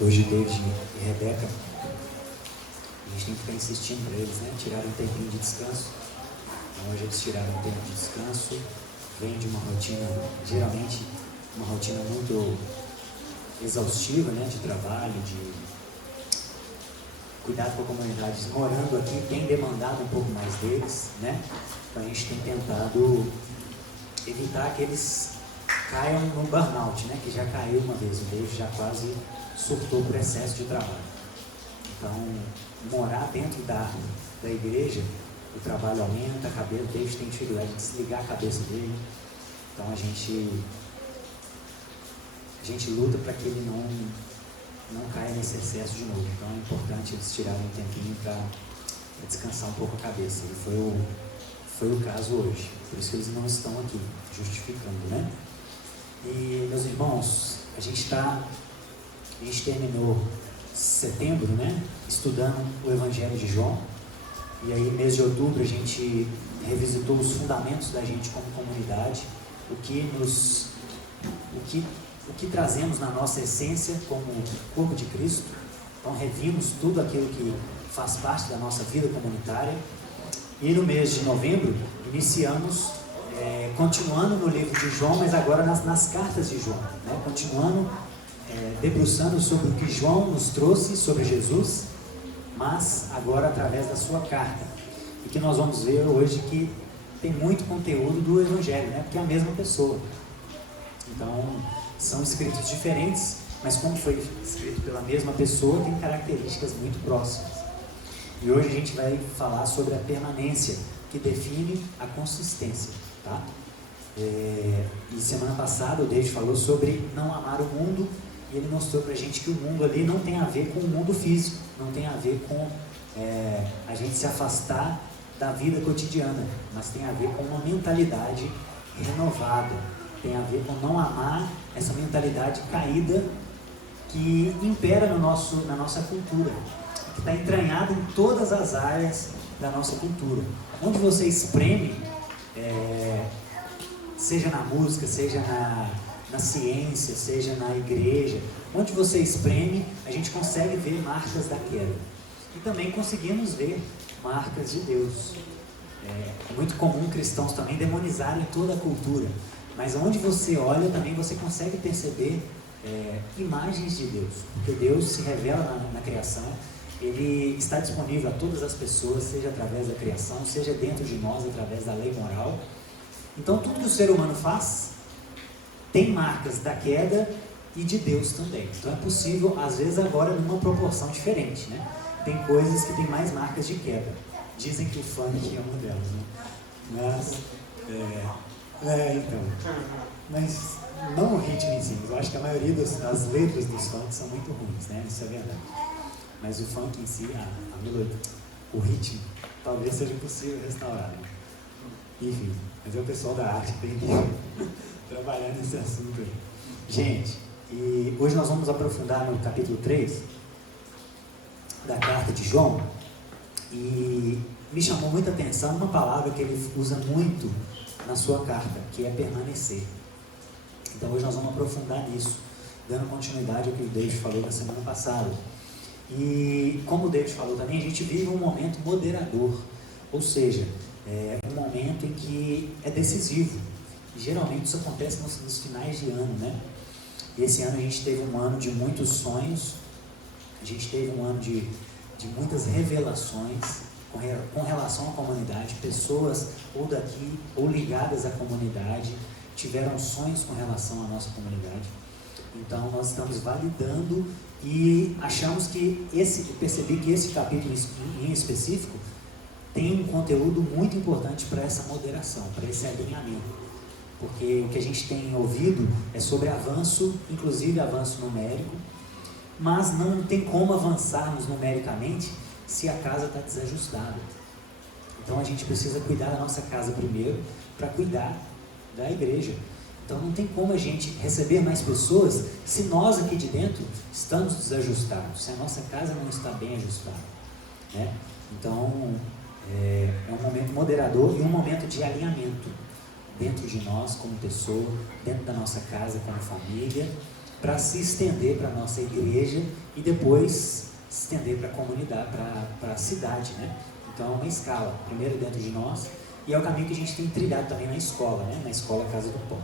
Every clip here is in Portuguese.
Hoje, David e Rebeca, a gente tem que ficar insistindo para eles, né? Tiraram um tempinho de descanso. Então, hoje eles tiraram um tempo de descanso. Vem de uma rotina, geralmente, uma rotina muito exaustiva, né? De trabalho, de cuidado com a comunidade. Morando aqui tem demandado um pouco mais deles, né? Então, a gente tem tentado evitar que eles caiam no burnout, né? Que já caiu uma vez. O David já quase surtou por excesso de trabalho. Então, morar dentro da igreja, o trabalho aumenta, a cabeça, o David tem dificuldade de desligar a cabeça dele. Então, a gente luta para que ele não caia nesse excesso de novo. Então, é importante eles tirarem um tempinho para descansar um pouco a cabeça. E foi o caso hoje. Por isso que eles não estão aqui, justificando, né? E, meus irmãos, a gente terminou setembro, né, estudando o Evangelho de João, e aí mês de outubro a gente revisitou os fundamentos da gente como comunidade, o que trazemos na nossa essência como corpo de Cristo. Então revimos tudo aquilo que faz parte da nossa vida comunitária, e no mês de novembro iniciamos, continuando no livro de João, mas agora nas cartas de João, né, continuando debruçando sobre o que João nos trouxe sobre Jesus, mas agora através da sua carta. E que nós vamos ver hoje que tem muito conteúdo do Evangelho, né? Porque é a mesma pessoa. Então, são escritos diferentes, mas como foi escrito pela mesma pessoa, tem características muito próximas. E hoje a gente vai falar sobre a permanência, que define a consistência, tá? E semana passada o David falou sobre não amar o mundo, e ele mostrou pra gente que o mundo ali não tem a ver com o mundo físico, não tem a ver com a gente se afastar da vida cotidiana, mas tem a ver com uma mentalidade renovada, tem a ver com não amar essa mentalidade caída que impera na nossa cultura, que está entranhada em todas as áreas da nossa cultura. Onde você espreme, seja na música, seja na ciência, seja na igreja, onde você espreme, a gente consegue ver marcas da queda. E também conseguimos ver marcas de Deus. É muito comum cristãos também demonizarem toda a cultura, mas onde você olha também você consegue perceber imagens de Deus, porque Deus se revela na criação, Ele está disponível a todas as pessoas, seja através da criação, seja dentro de nós, através da lei moral. Então tudo que o ser humano faz tem marcas da queda e de Deus também. Então é possível, às vezes agora numa proporção diferente, né? Tem coisas que tem mais marcas de queda. Dizem que o funk é uma delas, né? Mas não o ritmo em si. Eu acho que a maioria das letras dos funks são muito ruins, né? Isso é verdade. Mas o funk em si, a melodia, o ritmo, talvez seja possível restaurar, né? Enfim, mas é o pessoal da arte que tem que trabalhar nesse assunto aí. Gente, e hoje nós vamos aprofundar no capítulo 3 da carta de João, e me chamou muita atenção uma palavra que ele usa muito na sua carta, que é permanecer. Então hoje nós vamos aprofundar nisso, dando continuidade ao que o David falou na semana passada. E como o David falou também, a gente vive um momento moderador, ou seja, um momento em que é decisivo. Geralmente isso acontece nos finais de ano, né? E esse ano a gente teve um ano de muitos sonhos, a gente teve um ano de muitas revelações com relação à comunidade. Pessoas ou daqui ou ligadas à comunidade tiveram sonhos com relação à nossa comunidade. Então nós estamos validando e achamos que percebi que esse capítulo em específico tem um conteúdo muito importante para essa moderação, para esse alinhamento. Porque o que a gente tem ouvido é sobre avanço, inclusive avanço numérico, mas não tem como avançarmos numericamente se a casa está desajustada. Então a gente precisa cuidar da nossa casa primeiro, para cuidar da igreja. Então não tem como a gente receber mais pessoas se nós aqui de dentro estamos desajustados, se a nossa casa não está bem ajustada, né? Então é um momento moderador e um momento de alinhamento dentro de nós como pessoa, dentro da nossa casa como família, para se estender para a nossa igreja e depois se estender para a comunidade, para a cidade, né? Então é uma escala, primeiro dentro de nós, e é o caminho que a gente tem trilhado também na escola, né? Na escola Casa do Pão.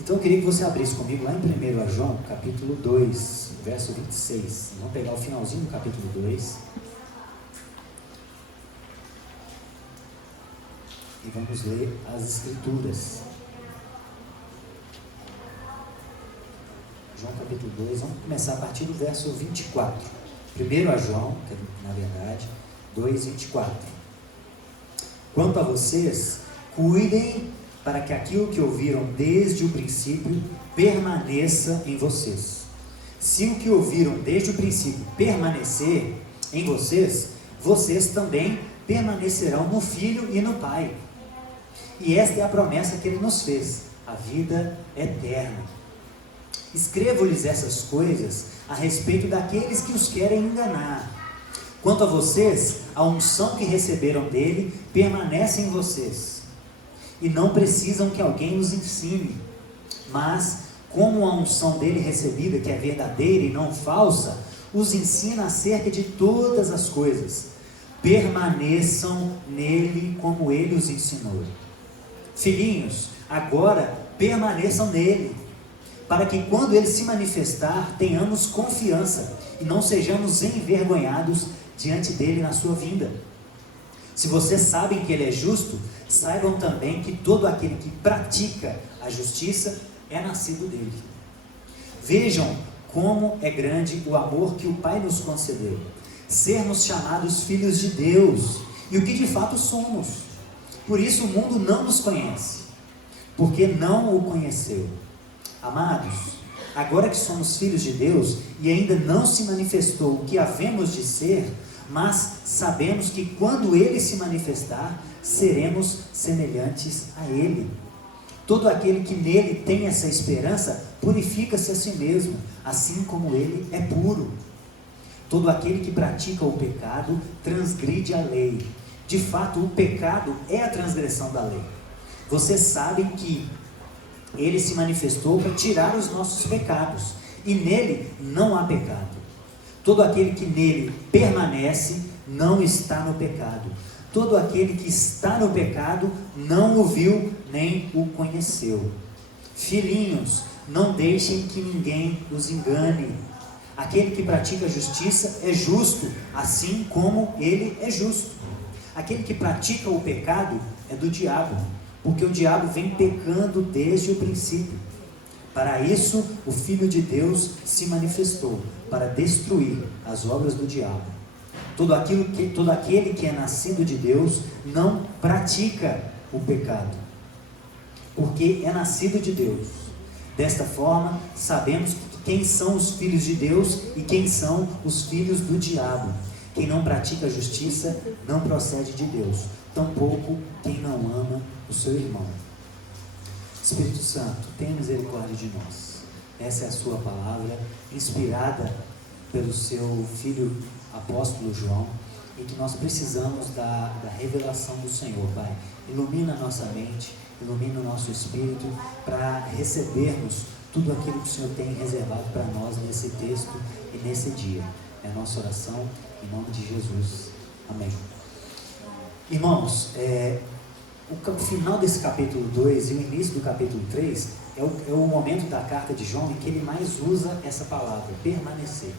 Então eu queria que você abrisse comigo lá em 1 João, capítulo 2, verso 26. Vamos pegar o finalzinho do capítulo 2. E vamos ler as Escrituras. João capítulo 2, vamos começar a partir do verso 24. 1 João, na verdade, 2, 24. Quanto a vocês, cuidem para que aquilo que ouviram desde o princípio permaneça em vocês. Se o que ouviram desde o princípio permanecer em vocês, vocês também permanecerão no Filho e no Pai. E esta é a promessa que Ele nos fez, a vida eterna. Escrevo-lhes essas coisas a respeito daqueles que os querem enganar. Quanto a vocês, a unção que receberam dele permanece em vocês, e não precisam que alguém os ensine. Mas, como a unção dele recebida, que é verdadeira e não falsa, os ensina acerca de todas as coisas. Permaneçam nele como ele os ensinou. Filhinhos, agora permaneçam nele, para que quando ele se manifestar, tenhamos confiança e não sejamos envergonhados diante dele na sua vinda. Se vocês sabem que ele é justo, saibam também que todo aquele que pratica a justiça é nascido dele. Vejam como é grande o amor que o Pai nos concedeu, sermos chamados filhos de Deus, e o que de fato somos. Por isso o mundo não nos conhece, porque não o conheceu. Amados, agora que somos filhos de Deus e ainda não se manifestou o que havemos de ser, mas sabemos que quando Ele se manifestar, seremos semelhantes a Ele. Todo aquele que nele tem essa esperança, purifica-se a si mesmo, assim como Ele é puro. Todo aquele que pratica o pecado, transgride a lei. De fato, o pecado é a transgressão da lei. Vocês sabem que Ele se manifestou para tirar os nossos pecados, e nele não há pecado. Todo aquele que nele permanece não está no pecado. Todo aquele que está no pecado não o viu nem o conheceu. Filhinhos, não deixem que ninguém os engane. Aquele que pratica a justiça é justo, assim como ele é justo. Aquele que pratica o pecado é do diabo, porque o diabo vem pecando desde o princípio. Para isso, o Filho de Deus se manifestou, para destruir as obras do diabo. Todo aquele que é nascido de Deus não pratica o pecado, porque é nascido de Deus. Desta forma, sabemos quem são os filhos de Deus e quem são os filhos do diabo. Quem não pratica a justiça não procede de Deus, tampouco quem não ama o seu irmão. Espírito Santo, tenha misericórdia de nós. Essa é a sua palavra, inspirada pelo seu filho apóstolo João, e que nós precisamos da revelação do Senhor, Pai. Ilumina a nossa mente, ilumina o nosso espírito, para recebermos tudo aquilo que o Senhor tem reservado para nós nesse texto e nesse dia. É a nossa oração, em nome de Jesus. Amém. Irmãos, o final desse capítulo 2 e o início do capítulo 3 é o momento da carta de João em que ele mais usa essa palavra, permanecer.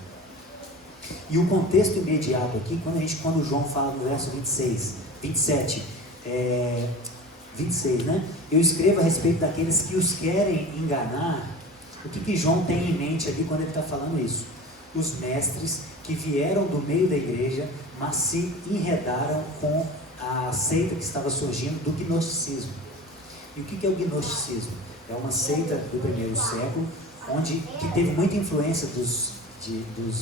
E o contexto imediato aqui, quando João fala no verso 26, né? Eu escrevo a respeito daqueles que os querem enganar. O que João tem em mente ali quando ele está falando isso? Os mestres que vieram do meio da igreja, mas se enredaram com a seita que estava surgindo do gnosticismo. E o que é o gnosticismo? É uma seita do primeiro século, que teve muita influência dos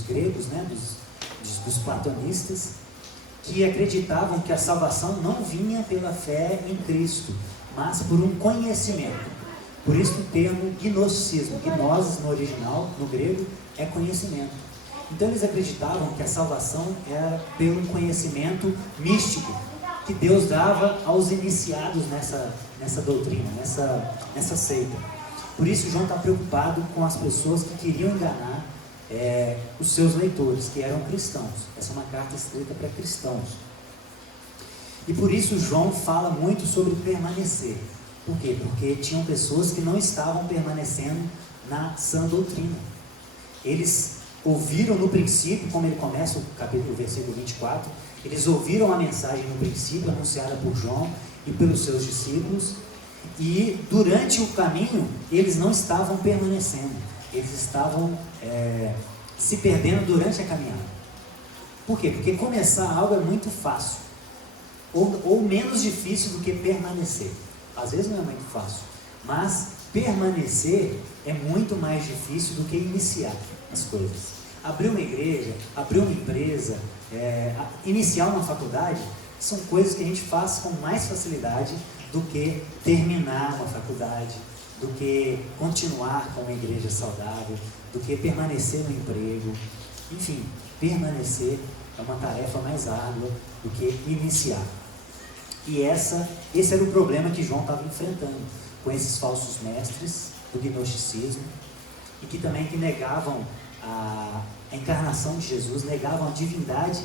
gregos, né? dos platonistas, que acreditavam que a salvação não vinha pela fé em Cristo, mas por um conhecimento. Por isso o termo gnosticismo, gnosis no original, no grego, é conhecimento. Então eles acreditavam que a salvação era pelo conhecimento místico que Deus dava aos iniciados nessa doutrina, nessa seita. Por isso João está preocupado com as pessoas que queriam enganar os seus leitores, que eram cristãos. Essa é uma carta escrita para cristãos. E por isso João fala muito sobre permanecer. Por quê? Porque tinham pessoas que não estavam permanecendo na sã doutrina. Eles ouviram no princípio, como ele começa o versículo 24, eles ouviram a mensagem no princípio, anunciada por João e pelos seus discípulos, e durante o caminho, eles não estavam permanecendo, eles estavam se perdendo durante a caminhada. Por quê? Porque começar algo é muito fácil, ou menos difícil do que permanecer. Às vezes não é muito fácil, mas permanecer é muito mais difícil do que iniciar as coisas. Abrir uma igreja, abrir uma empresa, iniciar uma faculdade, são coisas que a gente faz com mais facilidade do que terminar uma faculdade, do que continuar com uma igreja saudável, do que permanecer no emprego. Enfim, permanecer é uma tarefa mais árdua do que iniciar. E esse era o problema que João estava enfrentando com esses falsos mestres do gnosticismo, e que também negavam a encarnação de Jesus, negavam a divindade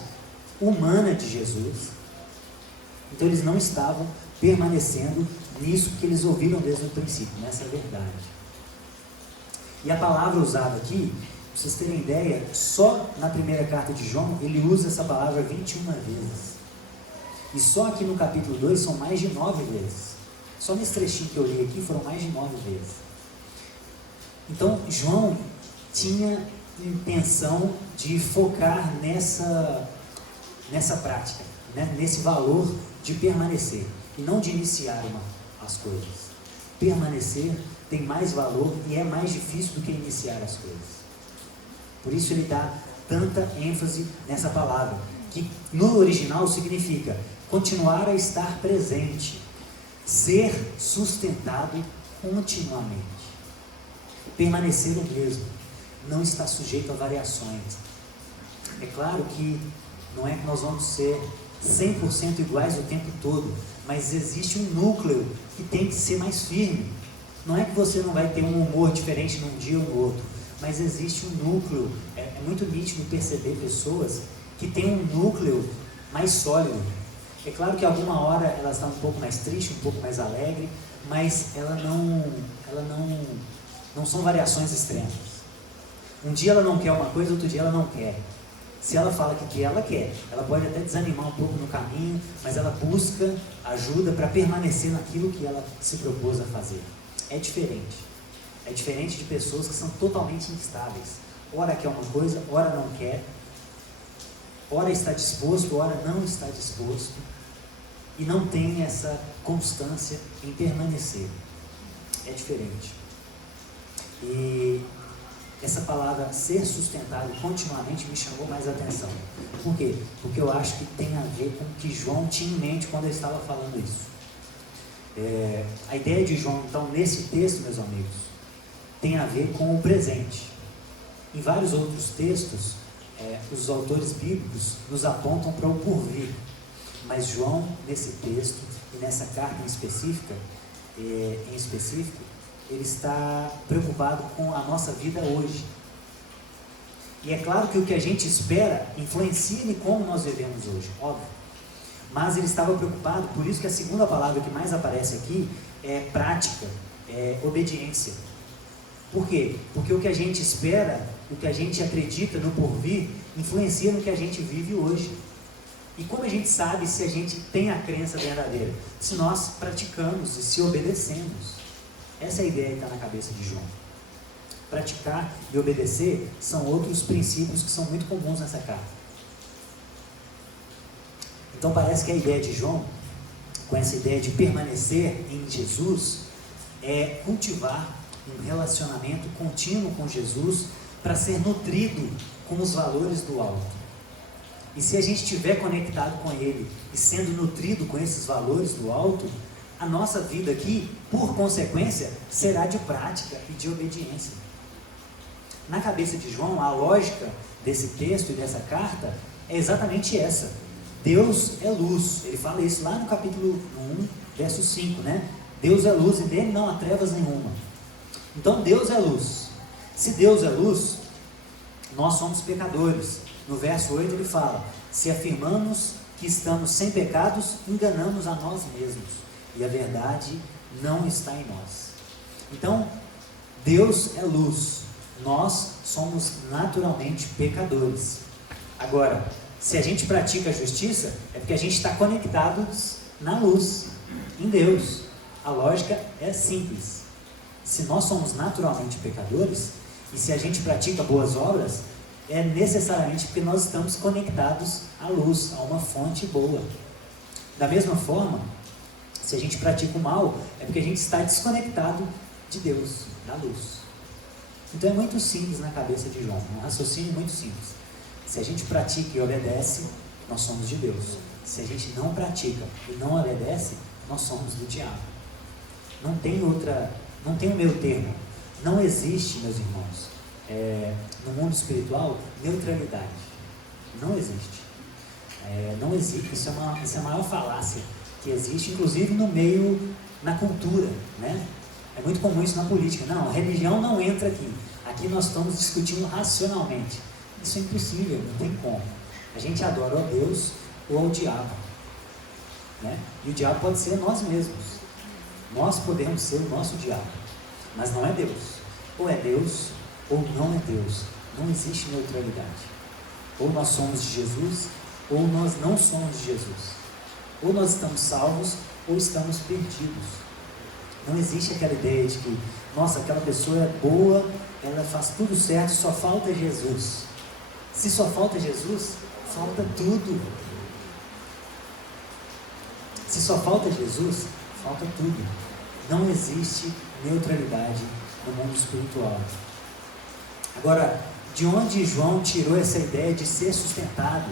humana de Jesus. Então eles não estavam permanecendo nisso que eles ouviram desde o princípio, nessa verdade. E a palavra usada aqui, para vocês terem ideia, só na primeira carta de João ele usa essa palavra 21 vezes. E só aqui no capítulo 2 são mais de 9 vezes. Só nesse trechinho que eu li aqui foram mais de 9 vezes. Então João tinha intenção de focar nessa prática, né? Nesse valor de permanecer e não de iniciar as coisas. Permanecer tem mais valor e é mais difícil do que iniciar as coisas. Por isso ele dá tanta ênfase nessa palavra, que no original significa continuar a estar presente, ser sustentado continuamente, permanecer o mesmo, não estar sujeito a variações. É claro que não é que nós vamos ser 100% iguais o tempo todo, mas existe um núcleo que tem que ser mais firme. Não é que você não vai ter um humor diferente num dia ou no outro, mas existe um núcleo. É muito nítido perceber pessoas que têm um núcleo mais sólido. É claro que alguma hora elas estão um pouco mais tristes, um pouco mais alegre, mas ela não são variações extremas. Um dia ela não quer uma coisa, outro dia ela não quer. Se ela fala que quer, ela quer. Ela pode até desanimar um pouco no caminho, mas ela busca ajuda para permanecer naquilo que ela se propôs a fazer. É diferente. É diferente de pessoas que são totalmente instáveis. Ora quer uma coisa, ora não quer. Ora está disposto, ora não está disposto. E não tem essa constância em permanecer. É diferente. E essa palavra ser sustentado continuamente me chamou mais atenção. Por quê? Porque eu acho que tem a ver com o que João tinha em mente quando ele estava falando isso. A ideia de João, então, nesse texto, meus amigos, tem a ver com o presente. Em vários outros textos, os autores bíblicos nos apontam para o porvir. Mas João, nesse texto e nessa carta em específico, ele está preocupado com a nossa vida hoje. E é claro que o que a gente espera influencia em como nós vivemos hoje, óbvio. Mas ele estava preocupado, por isso que a segunda palavra que mais aparece aqui é prática, é obediência. Por quê? Porque o que a gente espera, o que a gente acredita no porvir, influencia no que a gente vive hoje. E como a gente sabe se a gente tem a crença verdadeira? Se nós praticamos e se obedecemos. Essa é a ideia que está na cabeça de João. Praticar e obedecer são outros princípios que são muito comuns nessa carta. Então parece que a ideia de João, com essa ideia de permanecer em Jesus, é cultivar um relacionamento contínuo com Jesus para ser nutrido com os valores do alto. E se a gente estiver conectado com Ele e sendo nutrido com esses valores do alto, a nossa vida aqui, por consequência, será de prática e de obediência. Na cabeça de João, a lógica desse texto e dessa carta é exatamente essa. Deus é luz. Ele fala isso lá no capítulo 1, verso 5, né? Deus é luz e dele não há trevas nenhuma. Então Deus é luz. Se Deus é luz, nós somos pecadores. No verso 8 ele fala: se afirmamos que estamos sem pecados, enganamos a nós mesmos, e a verdade não está em nós. Então, Deus é luz, nós somos naturalmente pecadores. Agora, se a gente pratica a justiça, é porque a gente está conectado na luz, em Deus. A lógica é simples. Se nós somos naturalmente pecadores, e se a gente pratica boas obras, é necessariamente porque nós estamos conectados à luz, a uma fonte boa. Da mesma forma, se a gente pratica o mal, é porque a gente está desconectado de Deus, da luz. Então é muito simples na cabeça de João, um raciocínio muito simples. Se a gente pratica e obedece, nós somos de Deus. Se a gente não pratica e não obedece, nós somos do diabo. Não tem o meio termo. Não existe, meus irmãos, no mundo espiritual, neutralidade. Não existe. Não existe. Isso é a maior falácia que existe, inclusive no meio, na cultura, né? É muito comum isso na política. Não, a religião não entra aqui. Aqui nós estamos discutindo racionalmente. Isso é impossível, não tem como. A gente adora ao Deus ou ao diabo, né? E o diabo pode ser nós mesmos. Nós podemos ser o nosso diabo, mas não é Deus. Ou é Deus ou não é Deus. Não existe neutralidade. Ou nós somos de Jesus ou nós não somos de Jesus. Ou nós estamos salvos ou estamos perdidos. Não existe aquela ideia de que, nossa, aquela pessoa é boa, ela faz tudo certo, só falta Jesus. Se só falta Jesus, falta tudo. Se só falta Jesus, falta tudo. Não existe neutralidade no mundo espiritual. Agora, de onde João tirou essa ideia de ser sustentado,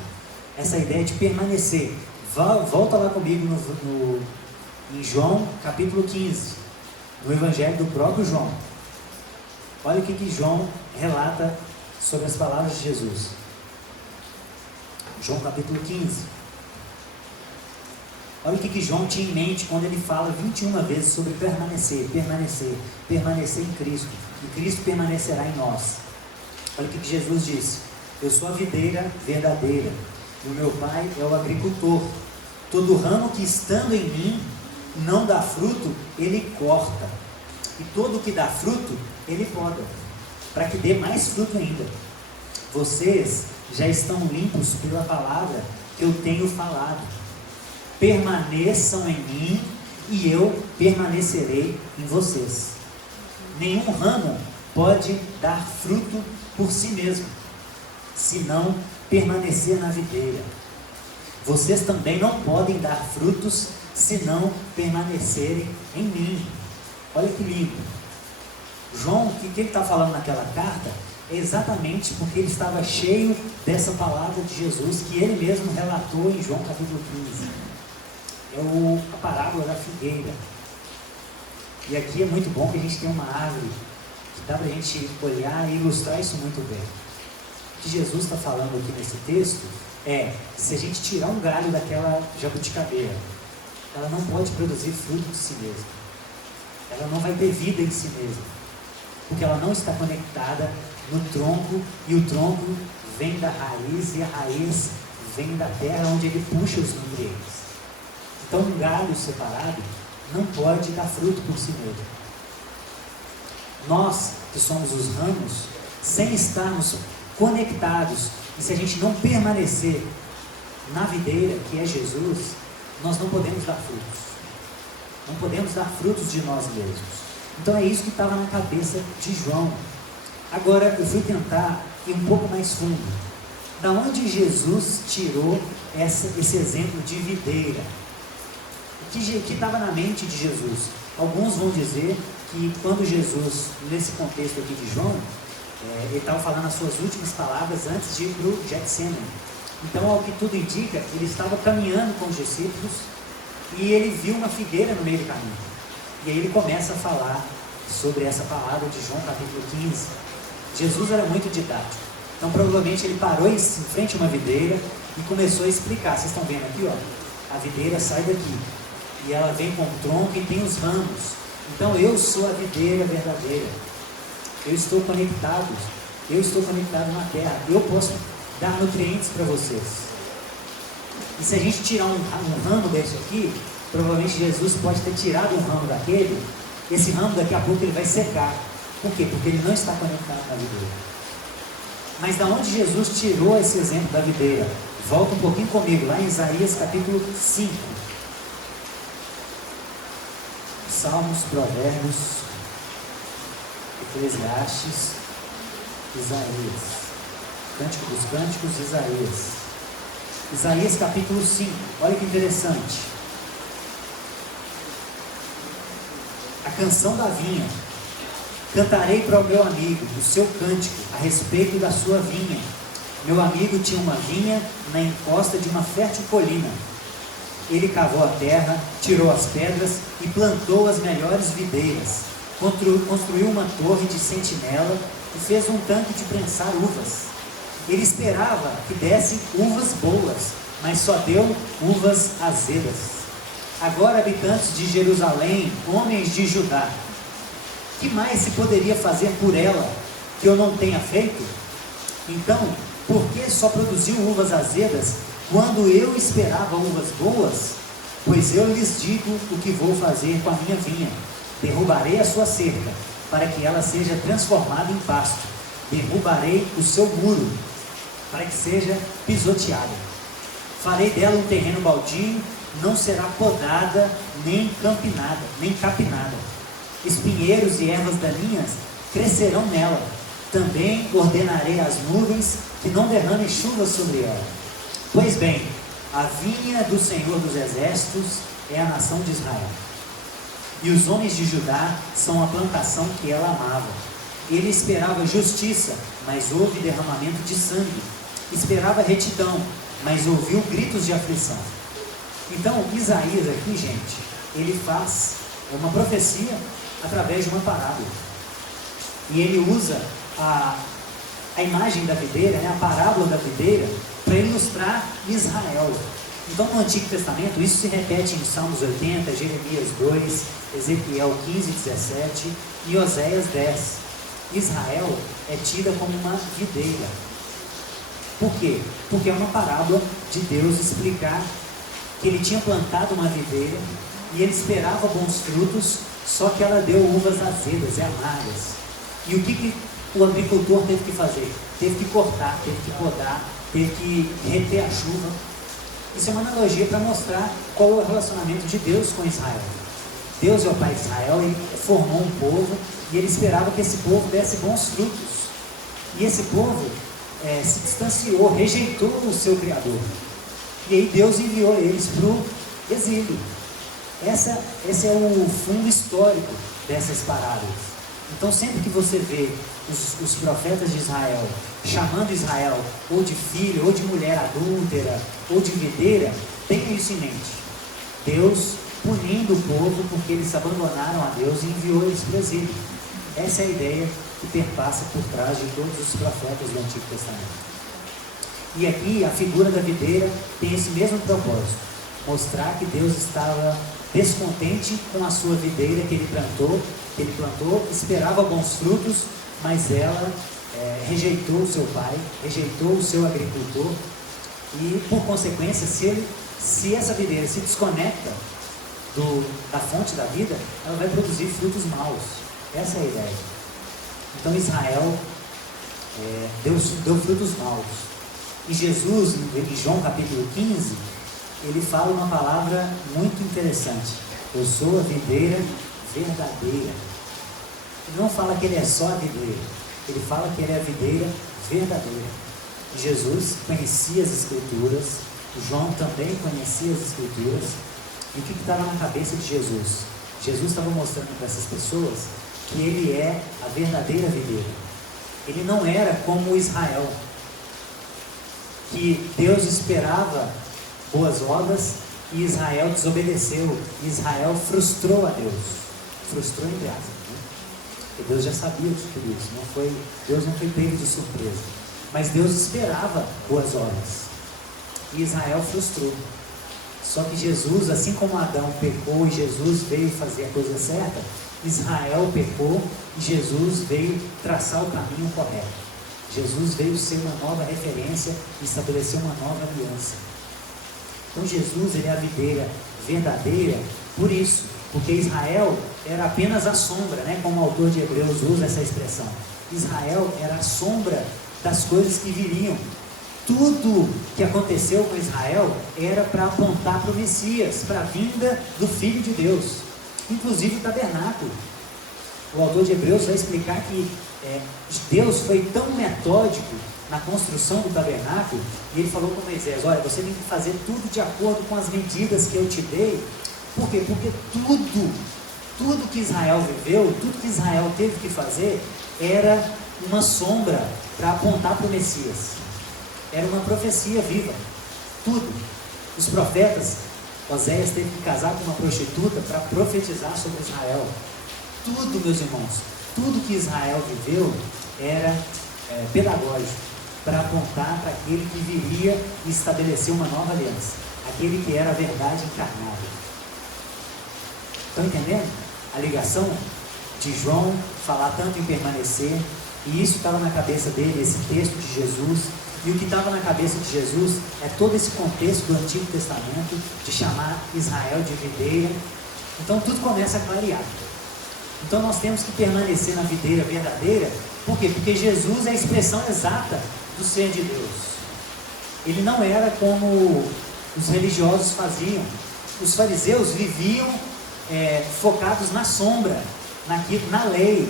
essa ideia de permanecer? Volta lá comigo em João capítulo 15, no Evangelho do próprio João. Olha o que João relata sobre as palavras de Jesus. João capítulo 15. Olha o que João tinha em mente quando ele fala 21 vezes sobre permanecer em Cristo, e Cristo permanecerá em nós. Olha o que Jesus disse: eu sou a videira verdadeira, e o meu Pai é o agricultor. Todo ramo que estando em mim não dá fruto, ele corta, e todo que dá fruto, ele poda, para que dê mais fruto ainda. Vocês já estão limpos pela palavra que eu tenho falado. Permaneçam em mim e eu permanecerei em vocês. Nenhum ramo pode dar fruto por si mesmo, se não permanecer na videira. Vocês também não podem dar frutos se não permanecerem em mim. Olha que lindo. João, o que ele está falando naquela carta é exatamente porque ele estava cheio dessa palavra de Jesus que ele mesmo relatou em João capítulo 15. É a parábola da figueira. E aqui é muito bom que a gente tem uma árvore que dá para a gente olhar e ilustrar isso muito bem. O que Jesus está falando aqui nesse texto é: se a gente tirar um galho daquela jabuticabeira, ela não pode produzir fruto de si mesma. Ela não vai ter vida em si mesma, porque ela não está conectada no tronco, e o tronco vem da raiz, e a raiz vem da terra onde ele puxa os nutrientes. Então um galho separado não pode dar fruto por si mesmo. Nós que somos os ramos, sem estarmos conectados, e se a gente não permanecer na videira que é Jesus, nós não podemos dar frutos. Não podemos dar frutos de nós mesmos. Então é isso que estava na cabeça de João. Agora eu fui tentar ir um pouco mais fundo. Da onde Jesus tirou esse exemplo de videira? O que estava na mente de Jesus? Alguns vão dizer que quando Jesus, nesse contexto aqui de João, ele estava falando as suas últimas palavras antes de ir para o Getsemane. Então, ao que tudo indica, ele estava caminhando com os discípulos e ele viu uma figueira no meio do caminho. E aí ele começa a falar sobre essa palavra de João capítulo 15. Jesus era muito didático. Então, provavelmente, ele parou em frente a uma videira e começou a explicar. Vocês estão vendo aqui, ó, a videira sai daqui. E ela vem com o tronco e tem os ramos. Então eu sou a videira verdadeira. Eu estou conectado na terra. Eu posso dar nutrientes para vocês. E se a gente tirar um ramo desse aqui, provavelmente Jesus pode ter tirado um ramo daquele. Esse ramo daqui a pouco ele vai secar. Por quê? Porque ele não está conectado na videira. Mas da onde Jesus tirou esse exemplo da videira? Volta um pouquinho comigo, lá em Isaías capítulo 5. Salmos, Provérbios, Eclesiastes, Isaías. Cântico dos Cânticos, Isaías. Isaías capítulo 5. Olha que interessante. A canção da vinha. Cantarei para o meu amigo o seu cântico a respeito da sua vinha. Meu amigo tinha uma vinha na encosta de uma fértil colina. Ele cavou a terra, tirou as pedras e plantou as melhores videiras. Construiu uma torre de sentinela e fez um tanque de prensar uvas. Ele esperava que dessem uvas boas, mas só deu uvas azedas. Agora, habitantes de Jerusalém, homens de Judá, que mais se poderia fazer por ela que eu não tenha feito? Então, por que só produziu uvas azedas quando eu esperava uvas boas? Pois eu lhes digo o que vou fazer com a minha vinha. Derrubarei a sua cerca, para que ela seja transformada em pasto. Derrubarei o seu muro, para que seja pisoteada. Farei dela um terreno baldio, não será podada, nem capinada. Espinheiros e ervas daninhas crescerão nela. Também ordenarei às nuvens que não derramem chuva sobre ela. Pois bem, a vinha do Senhor dos Exércitos é a nação de Israel. E os homens de Judá são a plantação que ela amava. Ele esperava justiça, mas houve derramamento de sangue. Esperava retidão, mas ouviu gritos de aflição. Então, Isaías aqui, gente, ele faz uma profecia através de uma parábola. E ele usa a imagem da videira, a parábola da videira, para ilustrar Israel. Então, no Antigo Testamento, isso se repete em Salmos 80, Jeremias 2, Ezequiel 15, 17 e Oséias 10. Israel é tida como uma videira. Por quê? Porque é uma parábola de Deus explicar que ele tinha plantado uma videira e ele esperava bons frutos, só que ela deu uvas azedas e amargas. E o que o agricultor teve que fazer? Teve que cortar, teve que podar, teve que reter a chuva. Isso é uma analogia para mostrar qual é o relacionamento de Deus com Israel. Deus é o Pai de Israel, ele formou um povo e ele esperava que esse povo desse bons frutos. E esse povo se distanciou, rejeitou o seu Criador. E aí Deus enviou eles para o exílio. Esse é o fundo histórico dessas parábolas. Então, sempre que você vê os profetas de Israel chamando Israel ou de filho, ou de mulher adúltera, ou de videira, tenha isso em mente. Deus punindo o povo porque eles abandonaram a Deus e enviou eles para o exílio. Essa é a ideia que perpassa por trás de todos os profetas do Antigo Testamento. E aqui a figura da videira tem esse mesmo propósito: mostrar que Deus estava descontente com a sua videira que ele plantou, esperava bons frutos, mas ela rejeitou o seu pai, rejeitou o seu agricultor, e por consequência, se essa videira se desconecta da fonte da vida, ela vai produzir frutos maus. Essa é a ideia. Então Israel deu frutos maus. E Jesus, em João capítulo 15, ele fala uma palavra muito interessante: eu sou a videira verdadeira. Ele não fala que ele é só a videira, ele fala que ele é a videira verdadeira. Jesus conhecia as Escrituras, João também conhecia as Escrituras. E o que estava na cabeça de Jesus? Jesus estava mostrando para essas pessoas que ele é a verdadeira videira. Ele não era como Israel, que Deus esperava boas obras e Israel desobedeceu. Israel frustrou a Deus. Frustrou entre aspas, né? Porque Deus já sabia de tudo isso. Deus não foi pego de surpresa. Mas Deus esperava boas obras. E Israel frustrou. Só que Jesus, assim como Adão pecou e Jesus veio fazer a coisa certa, Israel pecou e Jesus veio traçar o caminho correto. Jesus veio ser uma nova referência e estabelecer uma nova aliança. Então Jesus, ele é a videira verdadeira por isso, porque Israel era apenas a sombra, né? Como o autor de Hebreus usa essa expressão. Israel era a sombra das coisas que viriam. Tudo que aconteceu com Israel era para apontar para o Messias, para a vinda do Filho de Deus, inclusive o tabernáculo. O autor de Hebreus vai explicar que Deus foi tão metódico na construção do tabernáculo, e ele falou com Moisés: olha, você tem que fazer tudo de acordo com as medidas que eu te dei. Por quê? Porque tudo que Israel viveu, tudo que Israel teve que fazer, era uma sombra para apontar para o Messias. Era uma profecia viva. Tudo. Os profetas, Oséias teve que casar com uma prostituta para profetizar sobre Israel. Tudo, meus irmãos, tudo que Israel viveu era pedagógico, para apontar para aquele que viria e estabelecer uma nova aliança, aquele que era a verdade encarnada. Estão entendendo a ligação de João falar tanto em permanecer? E isso estava na cabeça dele, esse texto de Jesus. E o que estava na cabeça de Jesus é todo esse contexto do Antigo Testamento, de chamar Israel de videira. Então tudo começa a clarear. Então nós temos que permanecer na videira verdadeira. Por quê? Porque Jesus é a expressão exata do ser de Deus. Ele não era como os religiosos faziam. Os fariseus viviam focados na sombra, na lei.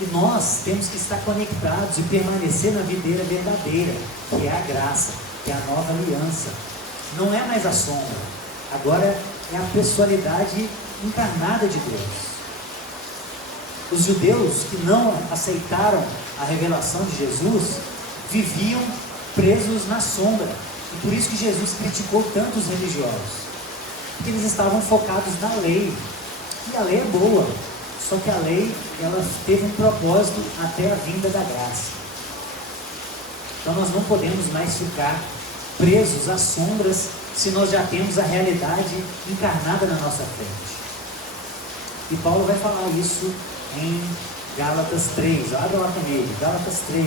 E nós temos que estar conectados e permanecer na videira verdadeira, que é a graça, que é a nova aliança. Não é mais a sombra, agora é a pessoalidade encarnada de Deus. Os judeus que não aceitaram a revelação de Jesus viviam presos na sombra. E por isso que Jesus criticou tanto os religiosos, porque eles estavam focados na lei. E a lei é boa, só que a lei, ela teve um propósito até a vinda da graça. Então nós não podemos mais ficar presos às sombras, se nós já temos a realidade encarnada na nossa frente. E Paulo vai falar isso em Gálatas 3, abra lá comigo, Gálatas 3.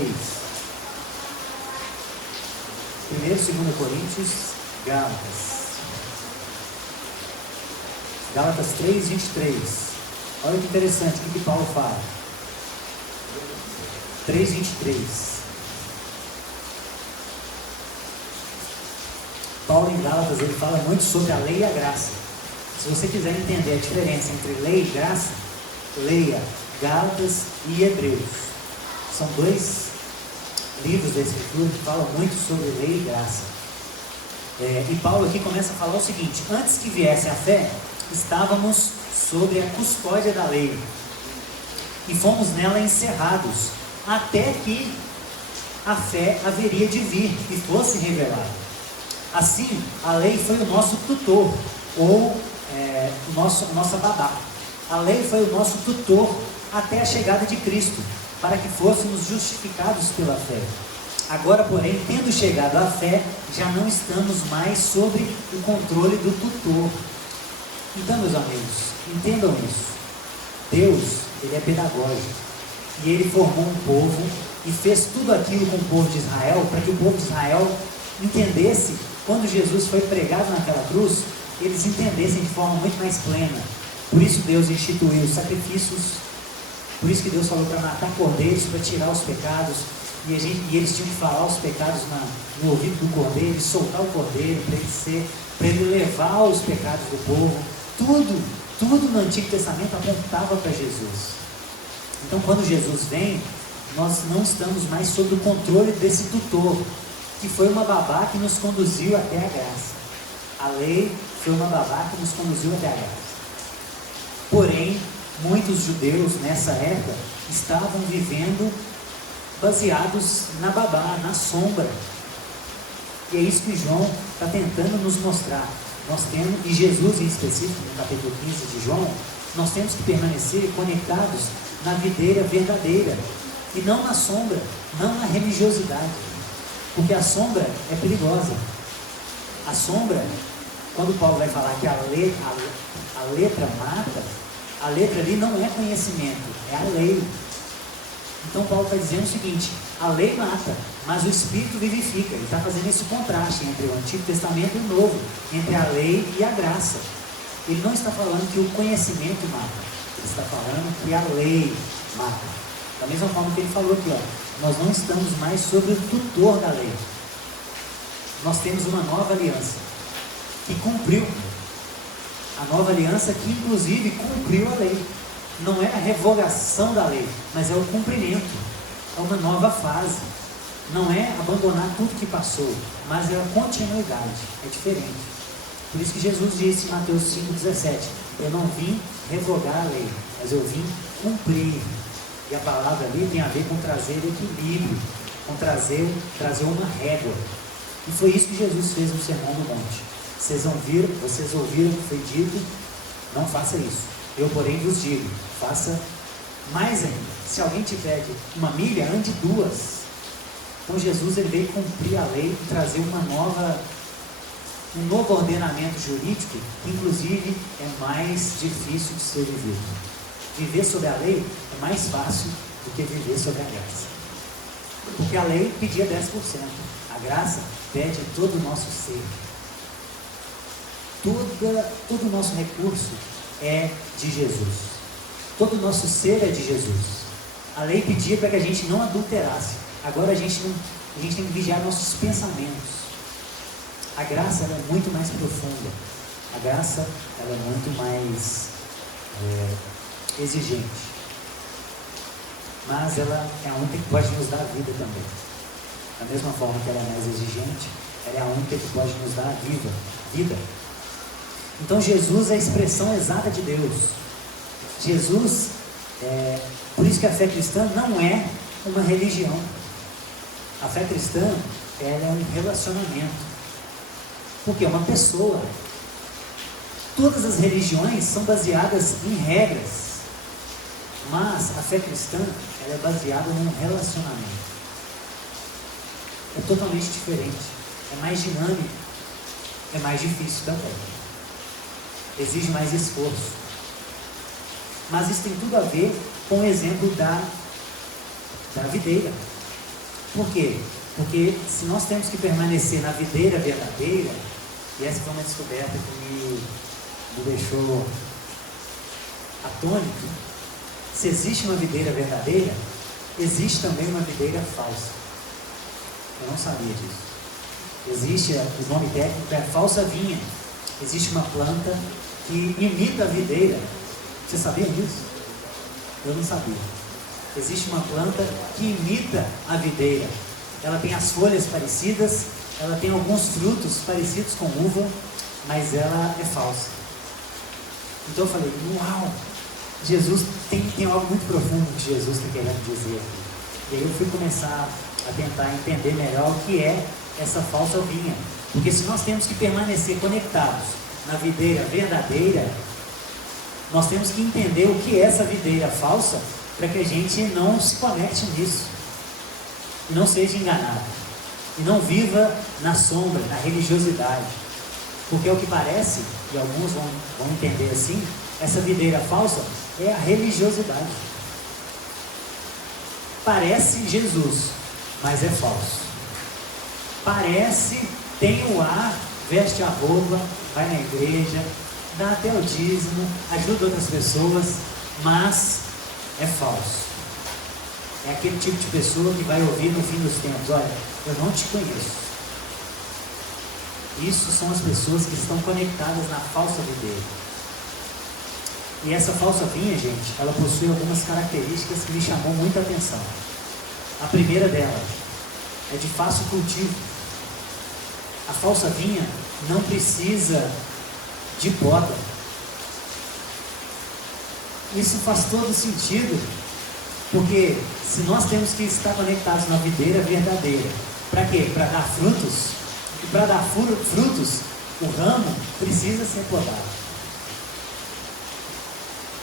1º e 2º Coríntios, Gálatas 3, 23. Olha que interessante o que Paulo fala. 3:23. Paulo em Gálatas, ele fala muito sobre a lei e a graça. Se você quiser entender a diferença entre lei e graça, leia Gálatas e Hebreus. São dois livros da Escritura que falam muito sobre lei e graça. E Paulo aqui começa a falar o seguinte: antes que viesse a fé, estávamos sobre a custódia da lei e fomos nela encerrados, até que a fé haveria de vir e fosse revelada. Assim, a lei foi o nosso tutor, ou nossa babá. A lei foi o nosso tutor até a chegada de Cristo, para que fôssemos justificados pela fé. Agora, porém, tendo chegado à fé, já não estamos mais sobre o controle do tutor. Então, meus amigos, entendam isso. Deus, ele é pedagógico. E ele formou um povo e fez tudo aquilo com o povo de Israel, para que o povo de Israel entendesse, quando Jesus foi pregado naquela cruz, eles entendessem de forma muito mais plena. Por isso Deus instituiu os sacrifícios, por isso que Deus falou para matar cordeiros, para tirar os pecados, e eles tinham que falar os pecados no ouvido do cordeiro, e soltar o cordeiro, para ele levar os pecados do povo. Tudo no Antigo Testamento apontava para Jesus. Então, quando Jesus vem, nós não estamos mais sob o controle desse tutor, que foi uma babá que nos conduziu até a graça. A lei foi uma babá que nos conduziu até a graça. Porém, muitos judeus nessa época estavam vivendo baseados na babá, na sombra. E é isso que João está tentando nos mostrar. Nós temos, e Jesus em específico, no capítulo 15 de João, nós temos que permanecer conectados na videira verdadeira, e não na sombra, não na religiosidade, porque a sombra é perigosa. A sombra, quando Paulo vai falar que a letra mata, A letra ali não é conhecimento, é a lei. Então Paulo está dizendo o seguinte: a lei mata, mas o Espírito vivifica. Ele está fazendo esse contraste entre o Antigo Testamento e o Novo, entre a lei e a graça. Ele não está falando que o conhecimento mata, ele está falando que a lei mata. Da mesma forma que ele falou aqui, nós não estamos mais sob o tutor da lei. Nós temos uma nova aliança que cumpriu. A nova aliança que inclusive cumpriu a lei. Não é a revogação da lei, mas é o cumprimento. É uma nova fase. Não é abandonar tudo que passou, mas é a continuidade. É diferente. Por isso que Jesus disse em Mateus 5,17: eu não vim revogar a lei, mas eu vim cumprir. E a palavra ali tem a ver com trazer equilíbrio, com trazer uma régua. E foi isso que Jesus fez no Sermão do Monte. Vocês ouviram o que foi dito, não faça isso. Eu, porém, vos digo, faça mais ainda. Se alguém te pede uma milha, ande 2. Então Jesus ele veio cumprir a lei e trazer um novo ordenamento jurídico, que inclusive é mais difícil de ser vivido. Viver sobre a lei é mais fácil do que viver sobre a graça. Porque a lei pedia 10%, a graça pede todo o nosso ser. Todo o nosso recurso é de Jesus. Todo o nosso ser é de Jesus. A lei pedia para que a gente não adulterasse. Agora a gente tem que vigiar nossos pensamentos. A graça ela é muito mais profunda. A graça ela é muito mais exigente. Mas ela é a única que pode nos dar a vida também. Da mesma forma que ela é mais exigente, ela é a única que pode nos dar a vida. Então Jesus é a expressão exata de Deus. Jesus, por isso que a fé cristã não é uma religião. A fé cristã, ela é um relacionamento. Porque é uma pessoa. Todas as religiões são baseadas em regras. Mas a fé cristã, ela é baseada num relacionamento. É totalmente diferente. É mais dinâmico. É mais difícil também. Exige mais esforço. Mas isso tem tudo a ver com o exemplo da videira. Por quê? Porque se nós temos que permanecer na videira verdadeira, e essa foi uma descoberta que me deixou atônito, se existe uma videira verdadeira, existe também uma videira falsa. Eu não sabia disso. Existe, o nome técnico é falsa vinha. Existe uma planta que imita a videira. Você sabia disso? Eu não sabia. Existe uma planta que imita a videira. Ela tem as folhas parecidas, ela tem alguns frutos parecidos com uva, mas ela é falsa. Então eu falei, uau! Jesus tem algo muito profundo que Jesus está querendo dizer aqui. E aí eu fui começar a tentar entender melhor o que é essa falsa vinha. Porque se nós temos que permanecer conectados na videira verdadeira, nós temos que entender o que é essa videira falsa para que a gente não se conecte nisso e não seja enganado e não viva na sombra, na religiosidade, porque é o que parece, e alguns vão entender assim, essa videira falsa é a religiosidade. Parece Jesus, mas é falso. Parece, tem o ar, veste a roupa, vai na igreja, dá até o dízimo, ajuda outras pessoas, mas é falso. É aquele tipo de pessoa que vai ouvir no fim dos tempos, olha, eu não te conheço. Isso são as pessoas que estão conectadas na falsa videira. E essa falsa vinha, gente, ela possui algumas características que me chamou muita atenção. A primeira delas é de fácil cultivo. A falsa vinha não precisa de poda. Isso faz todo sentido, porque se nós temos que estar conectados na videira verdadeira, para quê? Para dar frutos. E para dar frutos, o ramo precisa ser podado.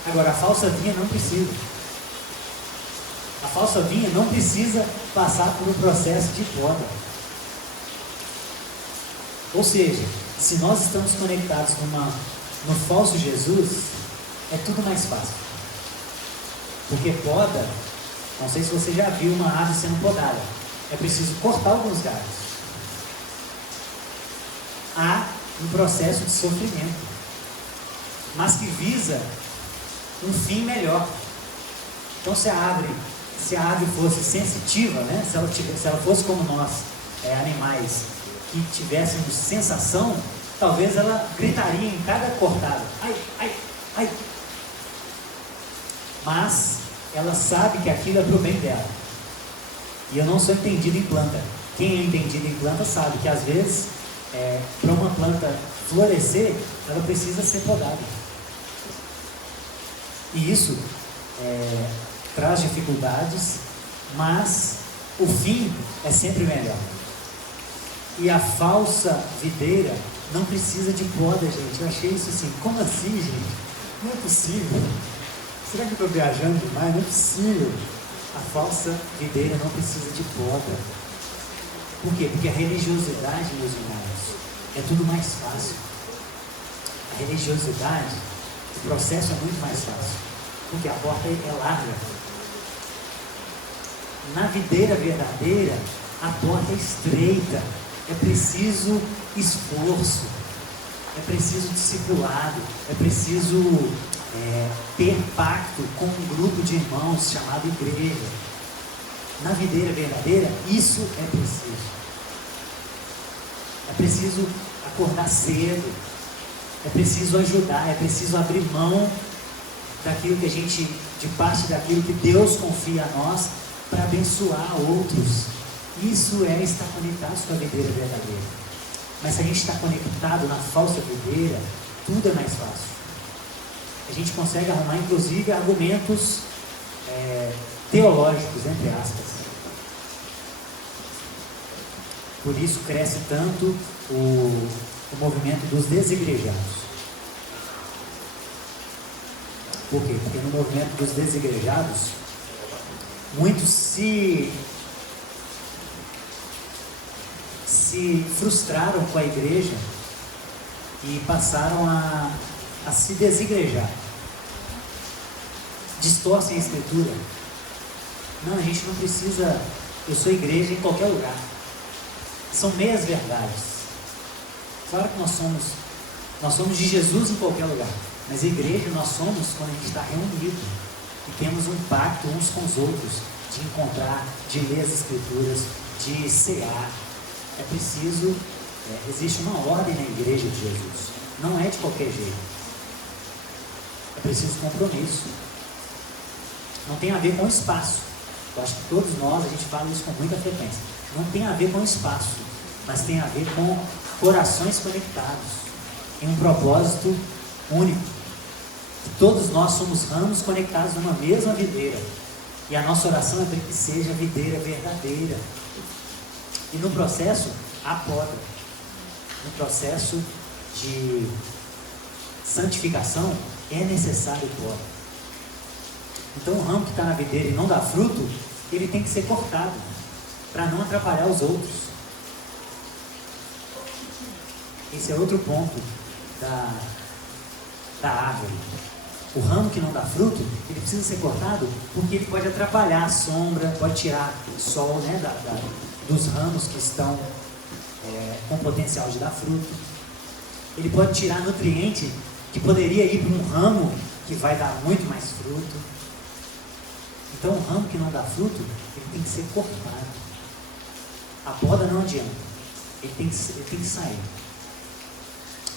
Agora, a falsa vinha não precisa. A falsa vinha não precisa passar por um processo de poda. Ou seja, se nós estamos conectados no falso Jesus, é tudo mais fácil. Porque poda, não sei se você já viu uma árvore sendo podada, é preciso cortar alguns galhos. Há um processo de sofrimento, mas que visa um fim melhor. Então, se a árvore fosse sensitiva, né? se ela fosse como nós, animais que tivéssemos sensação, talvez ela gritaria em cada cortada: ai, ai, ai. Mas ela sabe que aquilo é para o bem dela. E eu não sou entendido em planta. Quem é entendido em planta sabe que às vezes, para uma planta florescer, ela precisa ser podada. E isso traz dificuldades, mas o fim é sempre melhor. E a falsa videira não precisa de poda, gente. Eu achei isso assim, como assim, gente? Não é possível. Será que eu estou viajando demais? Não é possível. A falsa videira não precisa de poda. Por quê? Porque a religiosidade, meus irmãos, é tudo mais fácil. A religiosidade, o processo é muito mais fácil, porque a porta é larga. Na videira verdadeira, a porta é estreita. É preciso esforço, é preciso discipulado, é preciso ter pacto com um grupo de irmãos chamado igreja. Na videira verdadeira, isso é preciso. É preciso acordar cedo, é preciso ajudar, é preciso abrir mão daquilo que a gente, de parte daquilo que Deus confia a nós, para abençoar outros. Isso é estar conectado com a videira verdadeira. Mas se a gente está conectado na falsa videira, tudo é mais fácil. A gente consegue arrumar, inclusive, argumentos teológicos, entre aspas. Por isso cresce tanto o movimento dos desigrejados. Por quê? Porque no movimento dos desigrejados, muitos se frustraram com a igreja e passaram a se desigrejar. Distorcem a escritura. Não, a gente não precisa, eu sou igreja em qualquer lugar. São meias verdades. Claro que nós somos de Jesus em qualquer lugar, mas a igreja nós somos quando a gente está reunido e temos um pacto uns com os outros, de encontrar, de ler as escrituras, de cear. É preciso, existe uma ordem na igreja de Jesus, não é de qualquer jeito. É preciso compromisso. Não tem a ver com espaço. Eu acho que todos nós, a gente fala isso com muita frequência. Não tem a ver com espaço, mas tem a ver com corações conectados em um propósito único. Todos nós somos ramos conectados numa mesma videira. E a nossa oração é para que seja a videira verdadeira. E no processo, há poda. No processo de santificação, é necessário poda. Então, o ramo que está na videira e não dá fruto, ele tem que ser cortado, para não atrapalhar os outros. Esse é outro ponto da árvore. O ramo que não dá fruto, ele precisa ser cortado, porque ele pode atrapalhar a sombra, pode tirar o sol, né, dos ramos que estão com potencial de dar fruto. Ele pode tirar nutriente que poderia ir para um ramo que vai dar muito mais fruto. Então, o ramo que não dá fruto, ele tem que ser cortado. A poda não adianta. Ele tem que sair.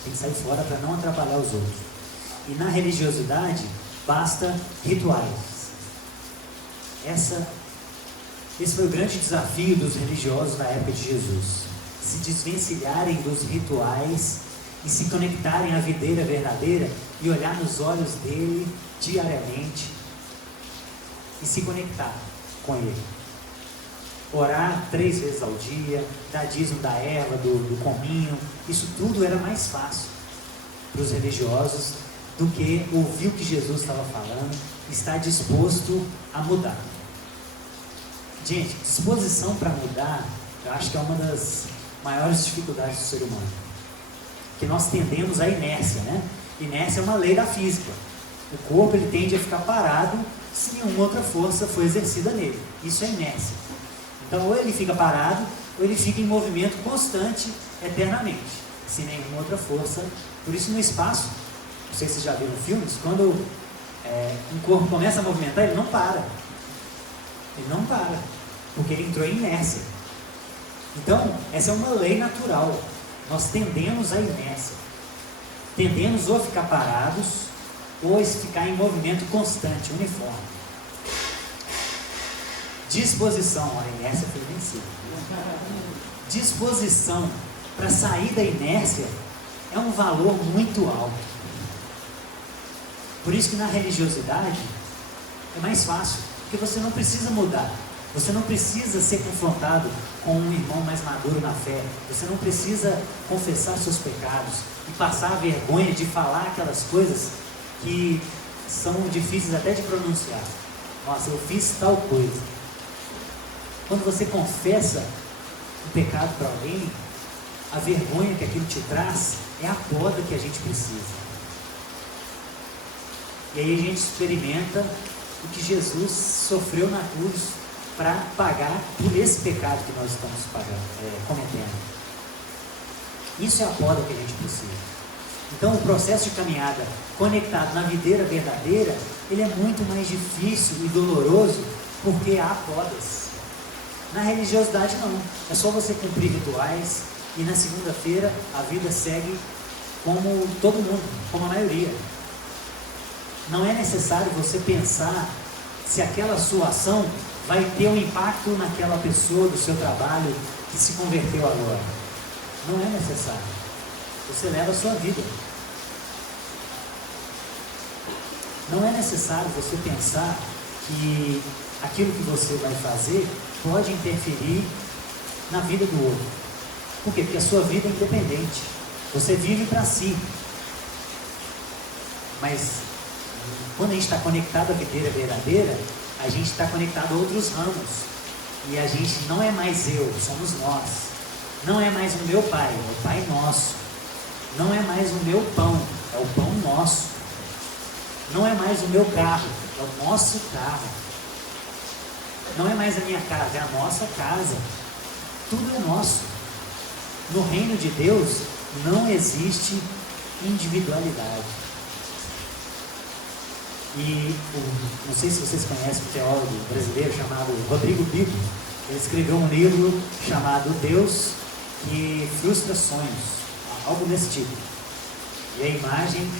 Tem que sair fora para não atrapalhar os outros. E na religiosidade, basta rituais. Esse foi o grande desafio dos religiosos na época de Jesus. Se desvencilharem dos rituais e se conectarem à videira verdadeira e olhar nos olhos dele diariamente e se conectar com ele. Orar 3 vezes ao dia, dar dízimo da erva, do cominho, isso tudo era mais fácil para os religiosos do que ouvir o que Jesus estava falando e estar disposto a mudar. Gente, disposição para mudar, eu acho que é uma das maiores dificuldades do ser humano. Que nós tendemos à inércia, né? Inércia é uma lei da física. O corpo ele tende a ficar parado se nenhuma outra força for exercida nele. Isso é inércia. Então, ou ele fica parado, ou ele fica em movimento constante, eternamente, sem nenhuma outra força. Por isso, no espaço, não sei se vocês já viram filmes, quando um corpo começa a movimentar, ele não para. Ele não para, porque ele entrou em inércia. Então, essa é uma lei natural. Nós tendemos à inércia. Tendemos ou a ficar parados, ou a ficar em movimento constante, uniforme. Disposição, a inércia foi vencida. Disposição para sair da inércia é um valor muito alto. Por isso que na religiosidade é mais fácil, porque você não precisa mudar. Você não precisa ser confrontado com um irmão mais maduro na fé. Você não precisa confessar seus pecados e passar a vergonha de falar aquelas coisas que são difíceis até de pronunciar. Nossa, eu fiz tal coisa. Quando você confessa o pecado para alguém, a vergonha que aquilo te traz é a poda que a gente precisa. E aí a gente experimenta o que Jesus sofreu na cruz para pagar por esse pecado que nós estamos cometendo. Isso é a poda que a gente precisa. Então o processo de caminhada conectado na videira verdadeira, ele é muito mais difícil e doloroso porque há podas. Na religiosidade não, é só você cumprir rituais e na segunda-feira a vida segue como todo mundo, como a maioria. Não é necessário você pensar se aquela sua ação vai ter um impacto naquela pessoa do seu trabalho que se converteu agora. Não é necessário. Você leva a sua vida. Não é necessário você pensar que aquilo que você vai fazer pode interferir na vida do outro. Por quê? Porque a sua vida é independente. Você vive para si. Mas quando a gente está conectado à videira verdadeira, a gente está conectado a outros ramos. E a gente não é mais eu, somos nós. Não é mais o meu pai, é o Pai nosso. Não é mais o meu pão, é o pão nosso. Não é mais o meu carro, é o nosso carro. Não é mais a minha casa, é a nossa casa. Tudo é nosso. No reino de Deus não existe individualidade. E não sei se vocês conhecem um teólogo brasileiro chamado Rodrigo Bibo. Ele escreveu um livro chamado Deus que Frustra Sonhos, algo desse tipo. E a imagem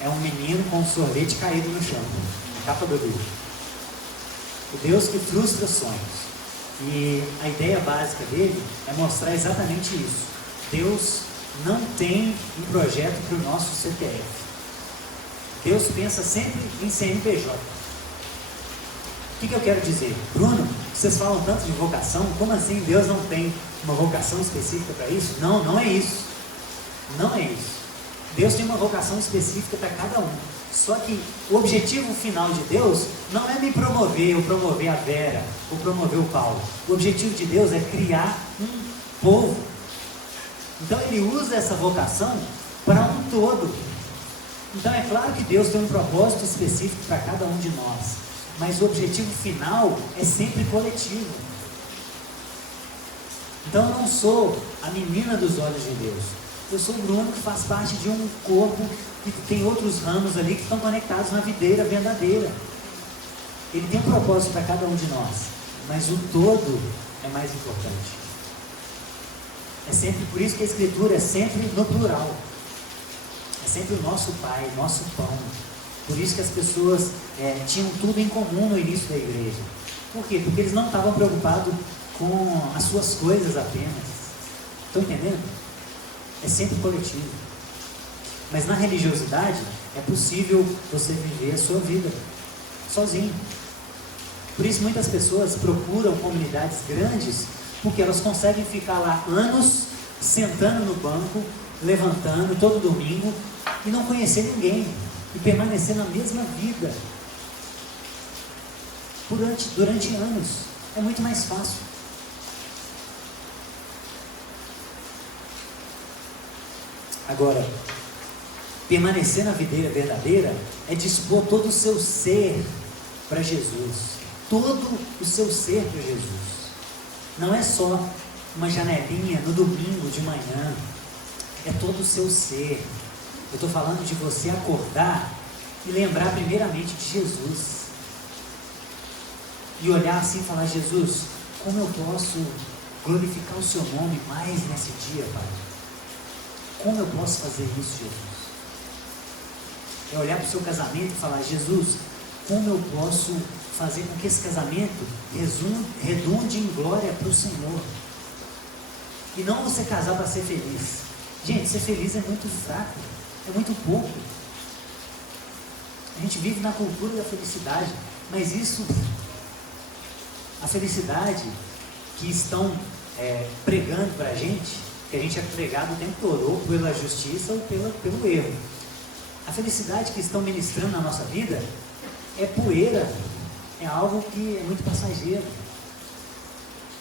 é um menino com um sorvete caído no chão, na capa do livro. O Deus que frustra sonhos. E a ideia básica dele é mostrar exatamente isso. Deus não tem um projeto para o nosso CPF. Deus pensa sempre em CNPJ. O que eu quero dizer? Bruno, vocês falam tanto de vocação, como assim Deus não tem uma vocação específica para isso? Não, não é isso. Não é isso. Deus tem uma vocação específica para cada um. Só que o objetivo final de Deus não é me promover, ou promover a Vera, ou promover o Paulo. O objetivo de Deus é criar um povo. Então ele usa essa vocação para um todo. Então é claro que Deus tem um propósito específico para cada um de nós, mas o objetivo final é sempre coletivo. Então eu não sou a menina dos olhos de Deus, eu sou o Bruno que faz parte de um corpo que tem outros ramos ali que estão conectados na videira verdadeira. Ele tem um propósito para cada um de nós, mas o todo é mais importante. É sempre por isso que a Escritura é sempre no plural. É sempre o nosso Pai, nosso pão. Por isso que as pessoas tinham tudo em comum no início da igreja. Por quê? Porque eles não estavam preocupados com as suas coisas apenas. Estão entendendo? É sempre coletivo. Mas na religiosidade é possível você viver a sua vida sozinho. Por isso muitas pessoas procuram comunidades grandes, porque elas conseguem ficar lá anos sentando no banco, levantando todo domingo e não conhecer ninguém e permanecer na mesma vida durante anos. É muito mais fácil. Agora, Permanecer na videira verdadeira é dispor todo o seu ser para Jesus. Todo o seu ser para Jesus. Não é só uma janelinha no domingo de manhã. É todo o seu ser. Eu estou falando de você acordar e lembrar primeiramente de Jesus. E olhar assim e falar: Jesus, como eu posso glorificar o seu nome mais nesse dia, Pai? Como eu posso fazer isso, Jesus? É olhar para o seu casamento e falar: Jesus, como eu posso fazer com que esse casamento redunde em glória para o Senhor? E não você casar para ser feliz. Gente, ser feliz é muito fraco, é muito pouco. A gente vive na cultura da felicidade, mas isso, a felicidade que estão pregando para a gente, que a gente é pregado o tempo todo, ou pela justiça ou pelo erro. A felicidade que estão ministrando na nossa vida é poeira, é algo que é muito passageiro.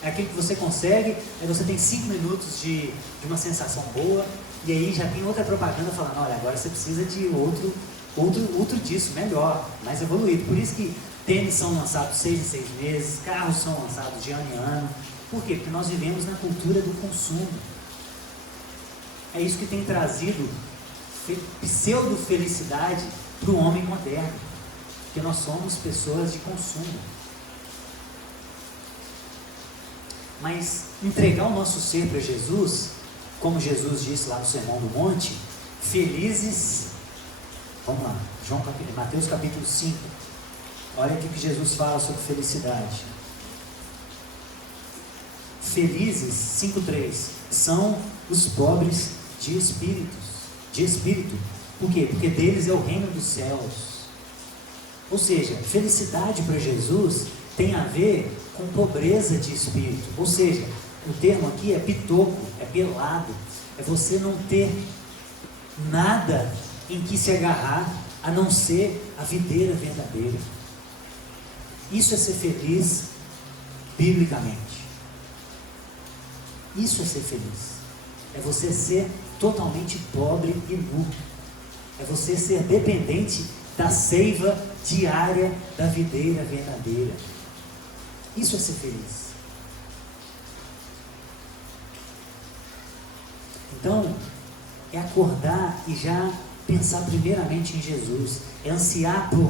É aquilo que você consegue, aí você tem 5 minutos de uma sensação boa, e aí já tem outra propaganda falando: olha, agora você precisa de outro disso, melhor, mais evoluído. Por isso que tênis são lançados 6 em 6 meses, carros são lançados de ano em ano. Por quê? Porque nós vivemos na cultura do consumo. É isso que tem trazido pseudo-felicidade para o homem moderno, porque nós somos pessoas de consumo. Mas entregar o nosso ser para Jesus, como Jesus disse lá no Sermão do Monte, felizes, vamos lá, Mateus capítulo 5, olha aqui que Jesus fala sobre felicidade. Felizes, 5,3, são os pobres de espírito. Por quê? Porque deles é o reino dos céus. Ou seja, felicidade para Jesus tem a ver com pobreza de espírito. Ou seja, o termo aqui é pitoco, é pelado. É você não ter nada em que se agarrar, a não ser a videira verdadeira. Isso é ser feliz biblicamente. Isso é ser feliz. É você ser totalmente pobre e nu. É você ser dependente da seiva diária da videira verdadeira. Isso é ser feliz. Então, é acordar e já pensar primeiramente em Jesus. É ansiar por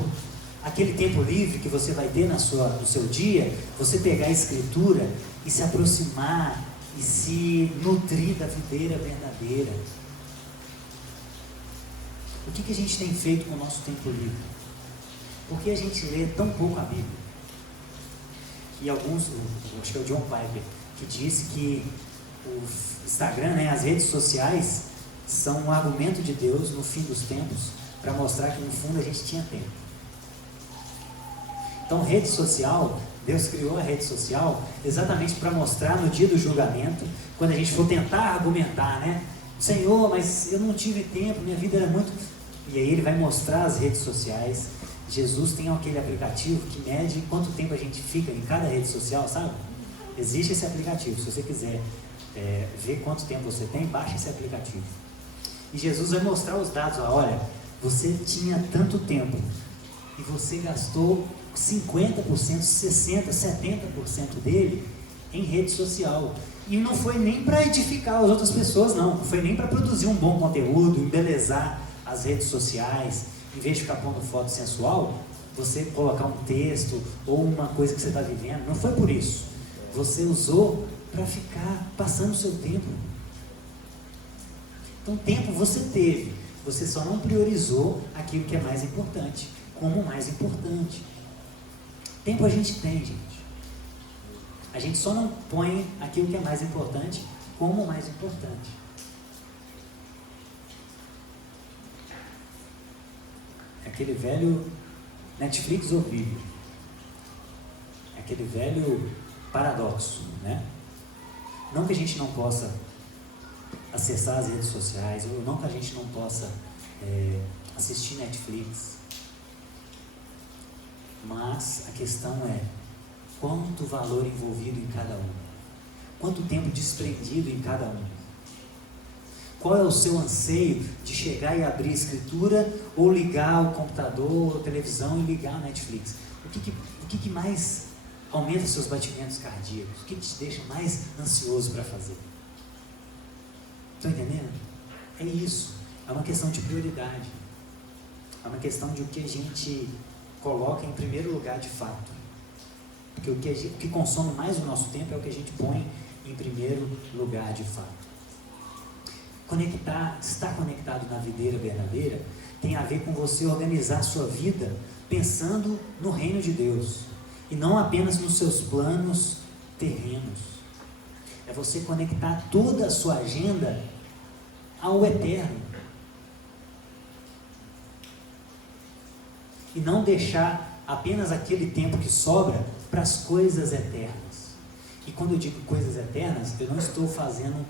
aquele tempo livre que você vai ter no seu dia, você pegar a Escritura e se aproximar e se nutrir da videira verdadeira. O que a gente tem feito com o nosso tempo livre? Por que a gente lê tão pouco a Bíblia? E alguns, acho que é o John Piper, que disse que o Instagram, as redes sociais, são um argumento de Deus no fim dos tempos, para mostrar que no fundo a gente tinha tempo. Então, rede social, Deus criou a rede social exatamente para mostrar no dia do julgamento, quando a gente for tentar argumentar, Senhor, mas eu não tive tempo, minha vida era muito... E aí ele vai mostrar as redes sociais. Jesus tem aquele aplicativo que mede quanto tempo a gente fica em cada rede social, sabe? Existe esse aplicativo. Se você quiser ver quanto tempo você tem, baixa esse aplicativo. E Jesus vai mostrar os dados. Olha, você tinha tanto tempo e você gastou 50%, 60%, 70% dele em rede social. E não foi nem para edificar as outras pessoas, não. Não foi nem para produzir um bom conteúdo, embelezar as redes sociais. Em vez de ficar pondo foto sensual, você colocar um texto ou uma coisa que você está vivendo. Não foi por isso. Você usou para ficar passando o seu tempo. Então, tempo você teve. Você só não priorizou aquilo que é mais importante, como o mais importante. Tempo a gente tem, gente. A gente só não põe aquilo que é mais importante como o mais importante. É aquele velho Netflix ou Bíblia. É aquele velho paradoxo, Não que a gente não possa acessar as redes sociais, ou não que a gente não possa assistir Netflix, mas a questão é quanto valor envolvido em cada um, quanto tempo desprendido em cada um, Qual é o seu anseio de chegar e abrir a escritura, ou ligar o computador, ou a televisão e ligar a Netflix? O que mais aumenta seus batimentos cardíacos? O que te deixa mais ansioso para fazer? Estão entendendo? É isso. É uma questão de prioridade. É uma questão de o que a gente coloca em primeiro lugar de fato. Porque o que consome mais o nosso tempo é o que a gente põe em primeiro lugar de fato. Estar conectado na videira verdadeira tem a ver com você organizar a sua vida pensando no reino de Deus e não apenas nos seus planos terrenos. É você conectar toda a sua agenda ao eterno e não deixar apenas aquele tempo que sobra para as coisas eternas. E quando eu digo coisas eternas, eu não estou fazendo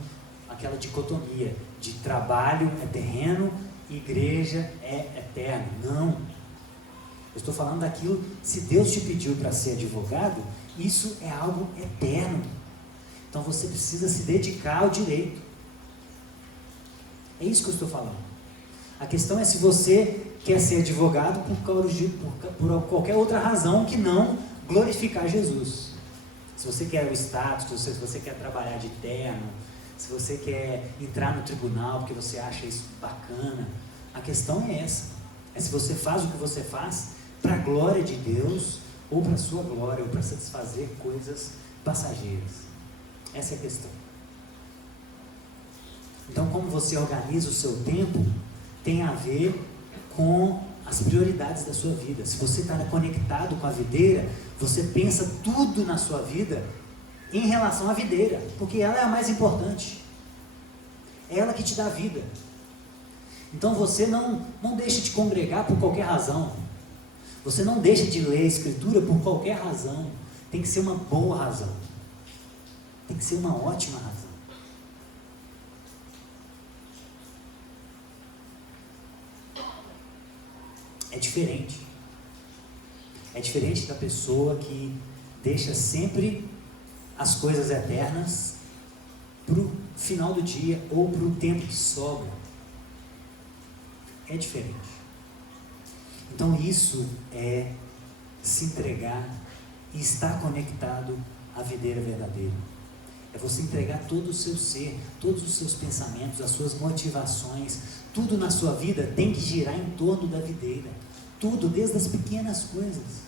aquela dicotomia de trabalho é terreno e igreja é eterno. Não. Eu estou falando daquilo, se Deus te pediu para ser advogado, isso é algo eterno. Então você precisa se dedicar ao direito. É isso que eu estou falando. A questão é se você quer ser advogado por qualquer outra razão que não glorificar Jesus. Se você quer o status, se você quer trabalhar de terno, se você quer entrar no tribunal porque você acha isso bacana, a questão é essa. É se você faz o que você faz para a glória de Deus ou para a sua glória, ou para satisfazer coisas passageiras. Essa é a questão. Então, como você organiza o seu tempo tem a ver com as prioridades da sua vida. Se você está conectado com a videira, você pensa tudo na sua vida em relação à videira, porque ela é a mais importante. É ela que te dá vida. Então você não deixa de congregar por qualquer razão. Você não deixa de ler a escritura por qualquer razão. Tem que ser uma boa razão. Tem que ser uma ótima razão. É diferente. É diferente da pessoa que deixa sempre as coisas eternas para o final do dia ou para o tempo que sobra. É diferente. Então isso é se entregar e estar conectado à videira verdadeira. É você entregar todo o seu ser, todos os seus pensamentos, as suas motivações, tudo na sua vida tem que girar em torno da videira. Tudo, desde as pequenas coisas.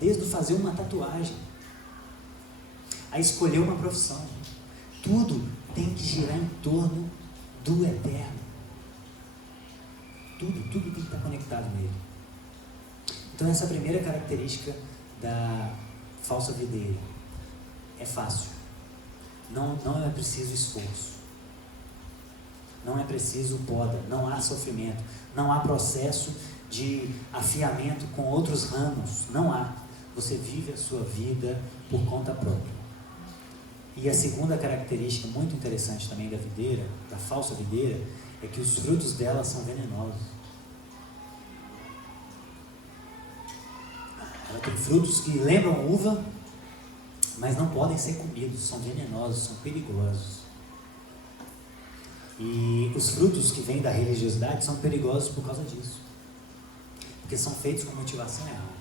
Desde o fazer uma tatuagem, a escolher uma profissão. Tudo tem que girar em torno do eterno. Tudo tem que estar conectado nele. Então essa é a primeira característica da falsa videira. É fácil. Não é preciso esforço. Não é preciso poda. Não há sofrimento. Não há processo de afiamento com outros ramos. Não há. Você vive a sua vida por conta própria. E a segunda característica muito interessante também da videira, da falsa videira, é que os frutos dela são venenosos. Ela tem frutos que lembram uva, mas não podem ser comidos, são venenosos, são perigosos. E os frutos que vêm da religiosidade são perigosos por causa disso, porque são feitos com motivação errada.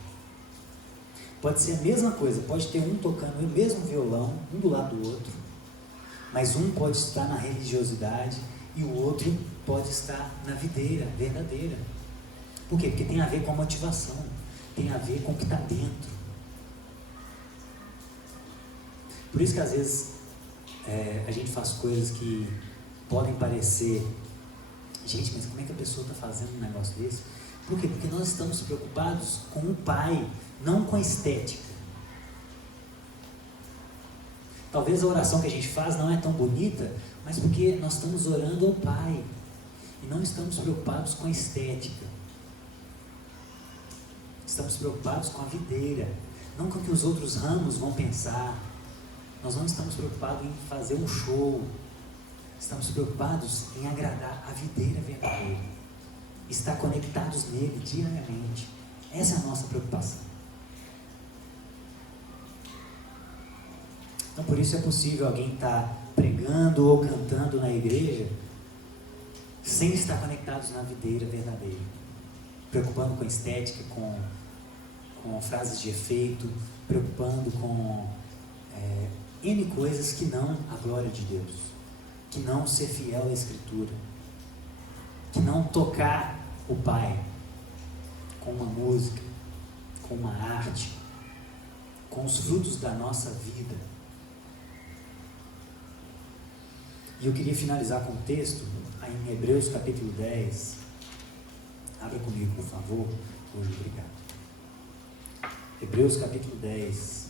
Pode ser a mesma coisa, pode ter um tocando o mesmo violão, um do lado do outro, mas um pode estar na religiosidade e o outro pode estar na videira verdadeira. Por quê? Porque tem a ver com a motivação, tem a ver com o que está dentro. Por isso que às vezes a gente faz coisas que podem parecer, gente, mas como é que a pessoa está fazendo um negócio desse? Por quê? Porque nós estamos preocupados com o Pai, não com a estética. Talvez a oração que a gente faz não é tão bonita, mas porque nós estamos orando ao Pai e não estamos preocupados com a estética. Estamos preocupados com a videira, não com o que os outros ramos vão pensar. Nós não estamos preocupados em fazer um show. Estamos preocupados em agradar a videira verdadeira. Estar conectados nele diariamente. Essa é a nossa preocupação. Então, por isso é possível alguém estar pregando ou cantando na igreja sem estar conectados na videira verdadeira, preocupando com estética, com frases de efeito, preocupando com N coisas que não a glória de Deus, que não ser fiel à Escritura, que não tocar o Pai com uma música, com uma arte, com os frutos da nossa vida. E eu queria finalizar com um texto em Hebreus capítulo 10. Abra comigo, por favor. Hoje, obrigado. Hebreus capítulo 10.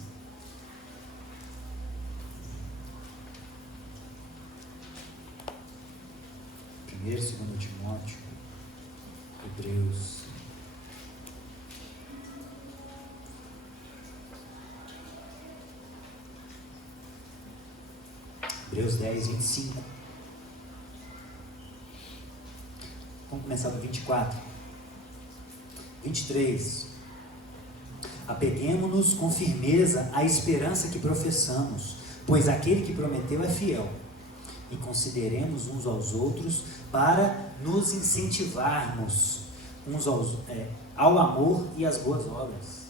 Primeiro e segundo Timóteo. Hebreus. Hebreus 10, 25. Vamos começar do 24. 23. Apeguemo-nos com firmeza à esperança que professamos, pois aquele que prometeu é fiel. E consideremos uns aos outros para nos incentivarmos ao amor e às boas obras.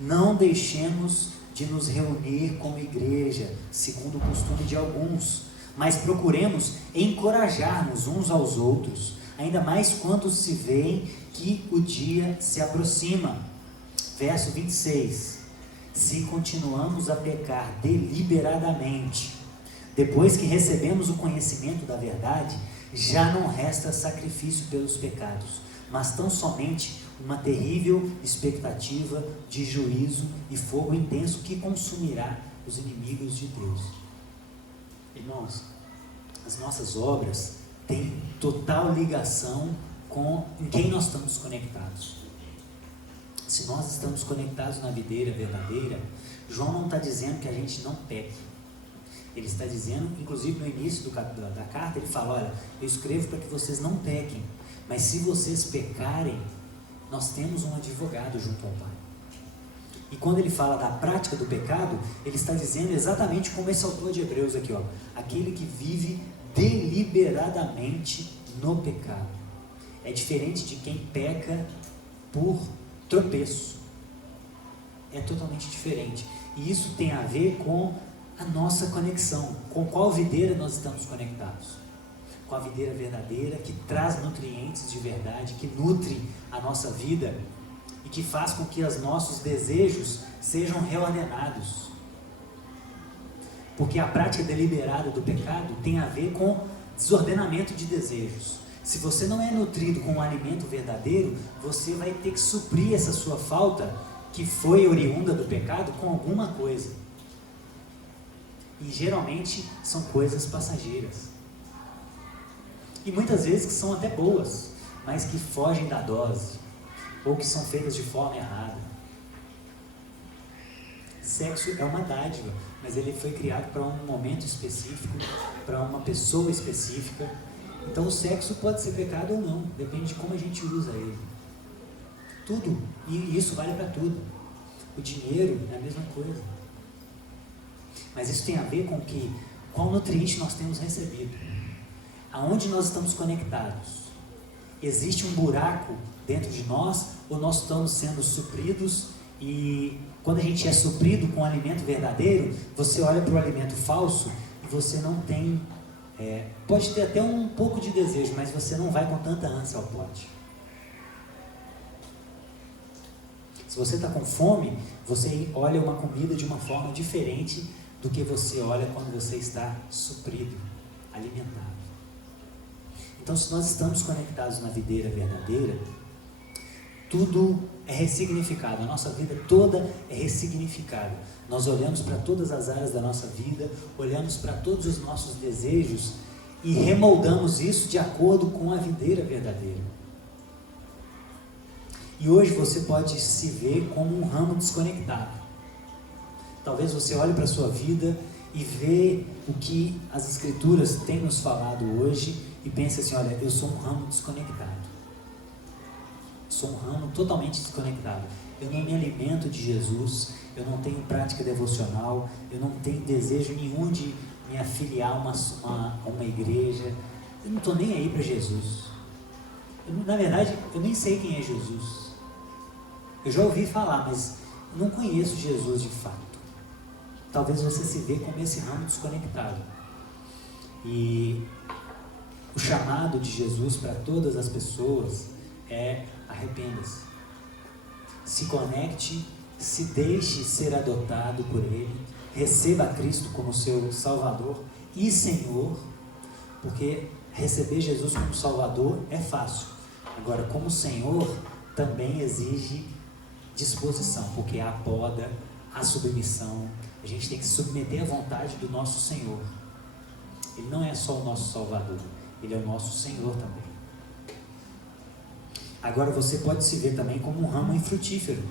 Não deixemos de nos reunir como igreja, segundo o costume de alguns, mas procuremos encorajar-nos uns aos outros, ainda mais quando se vê que o dia se aproxima. Verso 26. Se continuamos a pecar deliberadamente, depois que recebemos o conhecimento da verdade, já não resta sacrifício pelos pecados, mas tão somente uma terrível expectativa de juízo e fogo intenso que consumirá os inimigos de Deus. Irmãos, as nossas obras têm total ligação com em quem nós estamos conectados. Se nós estamos conectados na videira verdadeira, João não está dizendo que a gente não peque. Ele está dizendo, inclusive no início da carta, ele fala, olha, eu escrevo para que vocês não pequem, mas se vocês pecarem, nós temos um advogado junto ao Pai. E quando ele fala da prática do pecado, ele está dizendo exatamente como esse autor de Hebreus aqui, ó, aquele que vive deliberadamente no pecado. É diferente de quem peca por tropeço. É totalmente diferente. E isso tem a ver com a nossa conexão. Com qual videira nós estamos conectados? Com a videira verdadeira, que traz nutrientes de verdade, que nutre a nossa vida e que faz com que os nossos desejos sejam reordenados. Porque a prática deliberada do pecado tem a ver com desordenamento de desejos. Se você não é nutrido com o alimento verdadeiro, você vai ter que suprir essa sua falta, que foi oriunda do pecado, com alguma coisa. E geralmente são coisas passageiras. E muitas vezes que são até boas, mas que fogem da dose, ou que são feitas de forma errada. Sexo é uma dádiva, mas ele foi criado para um momento específico, para uma pessoa específica. Então o sexo pode ser pecado ou não, depende de como a gente usa ele. Tudo, e isso vale para tudo. O dinheiro é a mesma coisa. Mas isso tem a ver com qual nutriente nós temos recebido. Aonde nós estamos conectados? Existe um buraco dentro de nós ou nós estamos sendo supridos? E quando a gente é suprido com o alimento verdadeiro, você olha para o alimento falso e você não tem, pode ter até um pouco de desejo, mas você não vai com tanta ânsia ao pote. Se você está com fome, você olha uma comida de uma forma diferente do que você olha quando você está suprido, alimentado. Então, se nós estamos conectados na videira verdadeira, tudo é ressignificado, a nossa vida toda é ressignificada. Nós olhamos para todas as áreas da nossa vida, olhamos para todos os nossos desejos e remoldamos isso de acordo com a videira verdadeira. E hoje você pode se ver como um ramo desconectado. Talvez você olhe para a sua vida e vê o que as Escrituras têm nos falado hoje e pense assim, olha, eu sou um ramo desconectado. Sou um ramo totalmente desconectado. eu não me alimento de Jesus, eu não tenho prática devocional, eu não tenho desejo nenhum de me afiliar a uma igreja, eu não estou nem aí para Jesus. Na verdade, eu nem sei quem é Jesus. Eu já ouvi falar, mas não conheço Jesus de fato. Talvez você se vê como esse ramo desconectado. E o chamado de Jesus para todas as pessoas é: arrependa-se. Se conecte, se deixe ser adotado por Ele, receba Cristo como seu Salvador e Senhor, porque receber Jesus como Salvador é fácil. Agora, como Senhor, também exige disposição, porque há poda, há submissão. A gente tem que se submeter à vontade do nosso Senhor. Ele não é só o nosso Salvador, Ele é o nosso Senhor também. Agora você pode se ver também como um ramo infrutífero.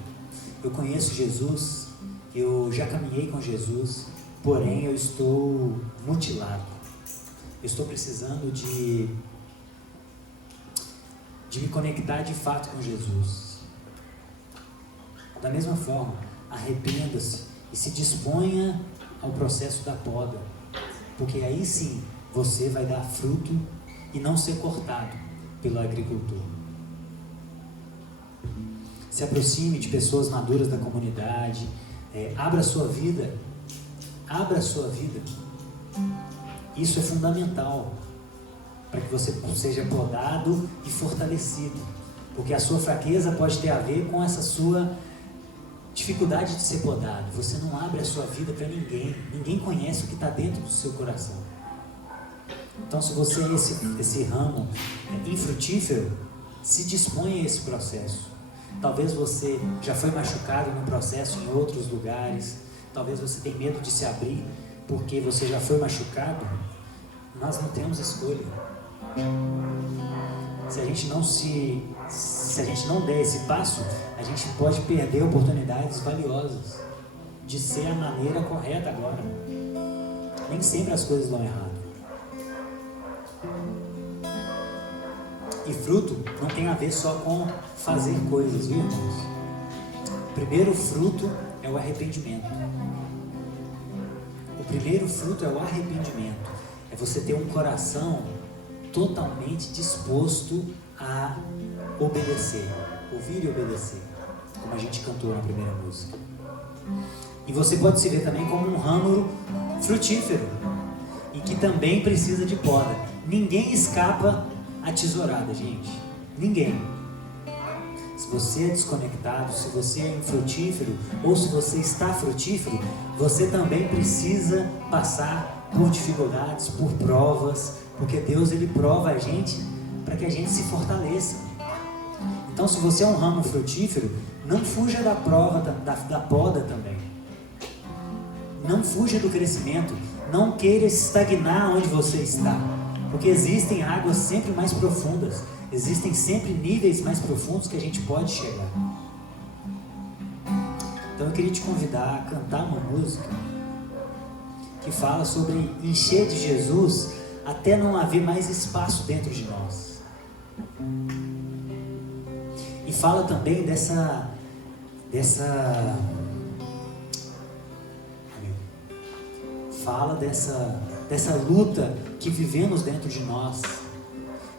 Eu conheço Jesus, eu já caminhei com Jesus, porém eu estou mutilado. Eu estou precisando de me conectar de fato com Jesus. Da mesma forma, arrependa-se e se disponha ao processo da poda, porque aí sim você vai dar fruto e não ser cortado pelo agricultor. Se aproxime de pessoas maduras da comunidade, abra a sua vida, isso é fundamental para que você seja podado e fortalecido, porque a sua fraqueza pode ter a ver com essa sua dificuldade de ser podado. Você não abre a sua vida para ninguém conhece o que está dentro do seu coração. Então, se você é esse ramo infrutífero, se dispõe a esse processo. Talvez você já foi machucado no processo em outros lugares, talvez você tenha medo de se abrir porque você já foi machucado. Nós não temos escolha. Se a gente não der esse passo, a gente pode perder oportunidades valiosas de ser a maneira correta agora. Nem sempre as coisas dão errado. E fruto não tem a ver só com fazer coisas, viu, irmãos? O primeiro fruto é o arrependimento. O primeiro fruto é o arrependimento. É você ter um coração totalmente disposto a obedecer, ouvir e obedecer, como a gente cantou na primeira música. E você pode se ver também como um ramo frutífero e que também precisa de poda. Ninguém escapa à tesourada, gente. Ninguém. Se você é desconectado, se você é infrutífero ou se você está frutífero, você também precisa passar por dificuldades, por provas, porque Deus, Ele prova a gente para que a gente se fortaleça. Então, se você é um ramo frutífero, não fuja da prova, da poda também. Não fuja do crescimento. Não queira estagnar onde você está, porque existem águas sempre mais profundas, existem sempre níveis mais profundos que a gente pode chegar. Então eu queria te convidar a cantar uma música que fala sobre encher de Jesus até não haver mais espaço dentro de nós. E fala também dessa luta que vivemos dentro de nós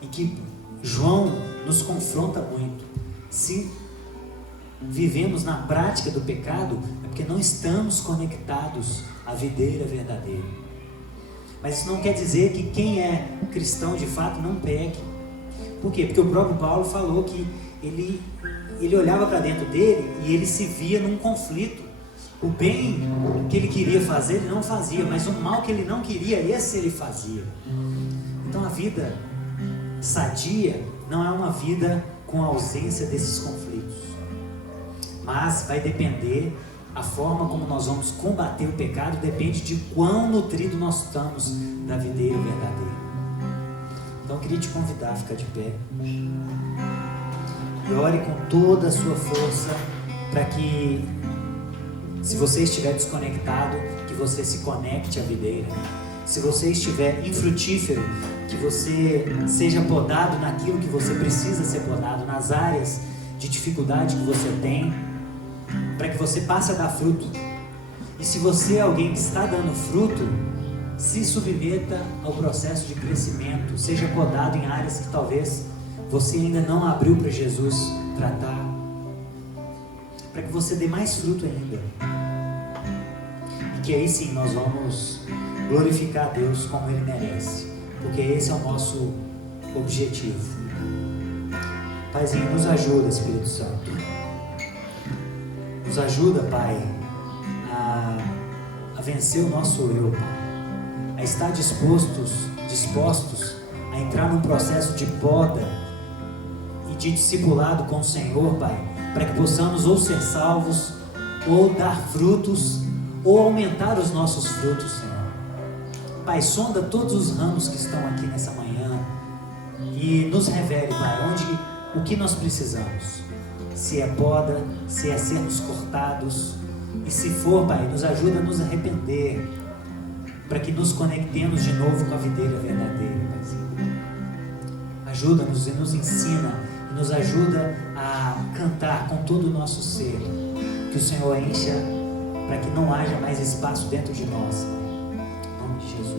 e que João nos confronta muito. Se vivemos na prática do pecado, é porque não estamos conectados à videira verdadeira. Mas isso não quer dizer que quem é cristão de fato não peque. Por quê? Porque o próprio Paulo falou que ele olhava para dentro dele e ele se via num conflito. O bem que ele queria fazer, ele não fazia, mas o mal que ele não queria, esse ele fazia. Então a vida sadia não é uma vida com ausência desses conflitos, mas vai depender, a forma como nós vamos combater o pecado depende de quão nutrido nós estamos da videira verdadeira. Então eu queria te convidar a ficar de pé e ore com toda a sua força para que, se você estiver desconectado, que você se conecte à videira. Se você estiver infrutífero, que você seja podado naquilo que você precisa ser podado, nas áreas de dificuldade que você tem. para que você passe a dar fruto. E se você é alguém que está dando fruto, se submeta ao processo de crescimento, seja podado em áreas que talvez você ainda não abriu para Jesus tratar, para que você dê mais fruto ainda. E que aí sim nós vamos glorificar a Deus como Ele merece, porque esse é o nosso objetivo. Paizinho, nos ajuda, Espírito Santo. Nos ajuda, Pai, a vencer o nosso eu, Pai. A estar dispostos a entrar num processo de poda e de discipulado com o Senhor, Pai, para que possamos ou ser salvos, ou dar frutos, ou aumentar os nossos frutos, Senhor. Pai, sonda todos os ramos que estão aqui nessa manhã e nos revele, Pai, o que nós precisamos. Se é poda, se é sermos cortados, e se for, Pai, nos ajuda a nos arrepender, para que nos conectemos de novo com a videira verdadeira, Paizinho. Ajuda-nos e nos ensina, e nos ajuda a cantar com todo o nosso ser, que o Senhor encha, para que não haja mais espaço dentro de nós, Pai. Em nome de Jesus.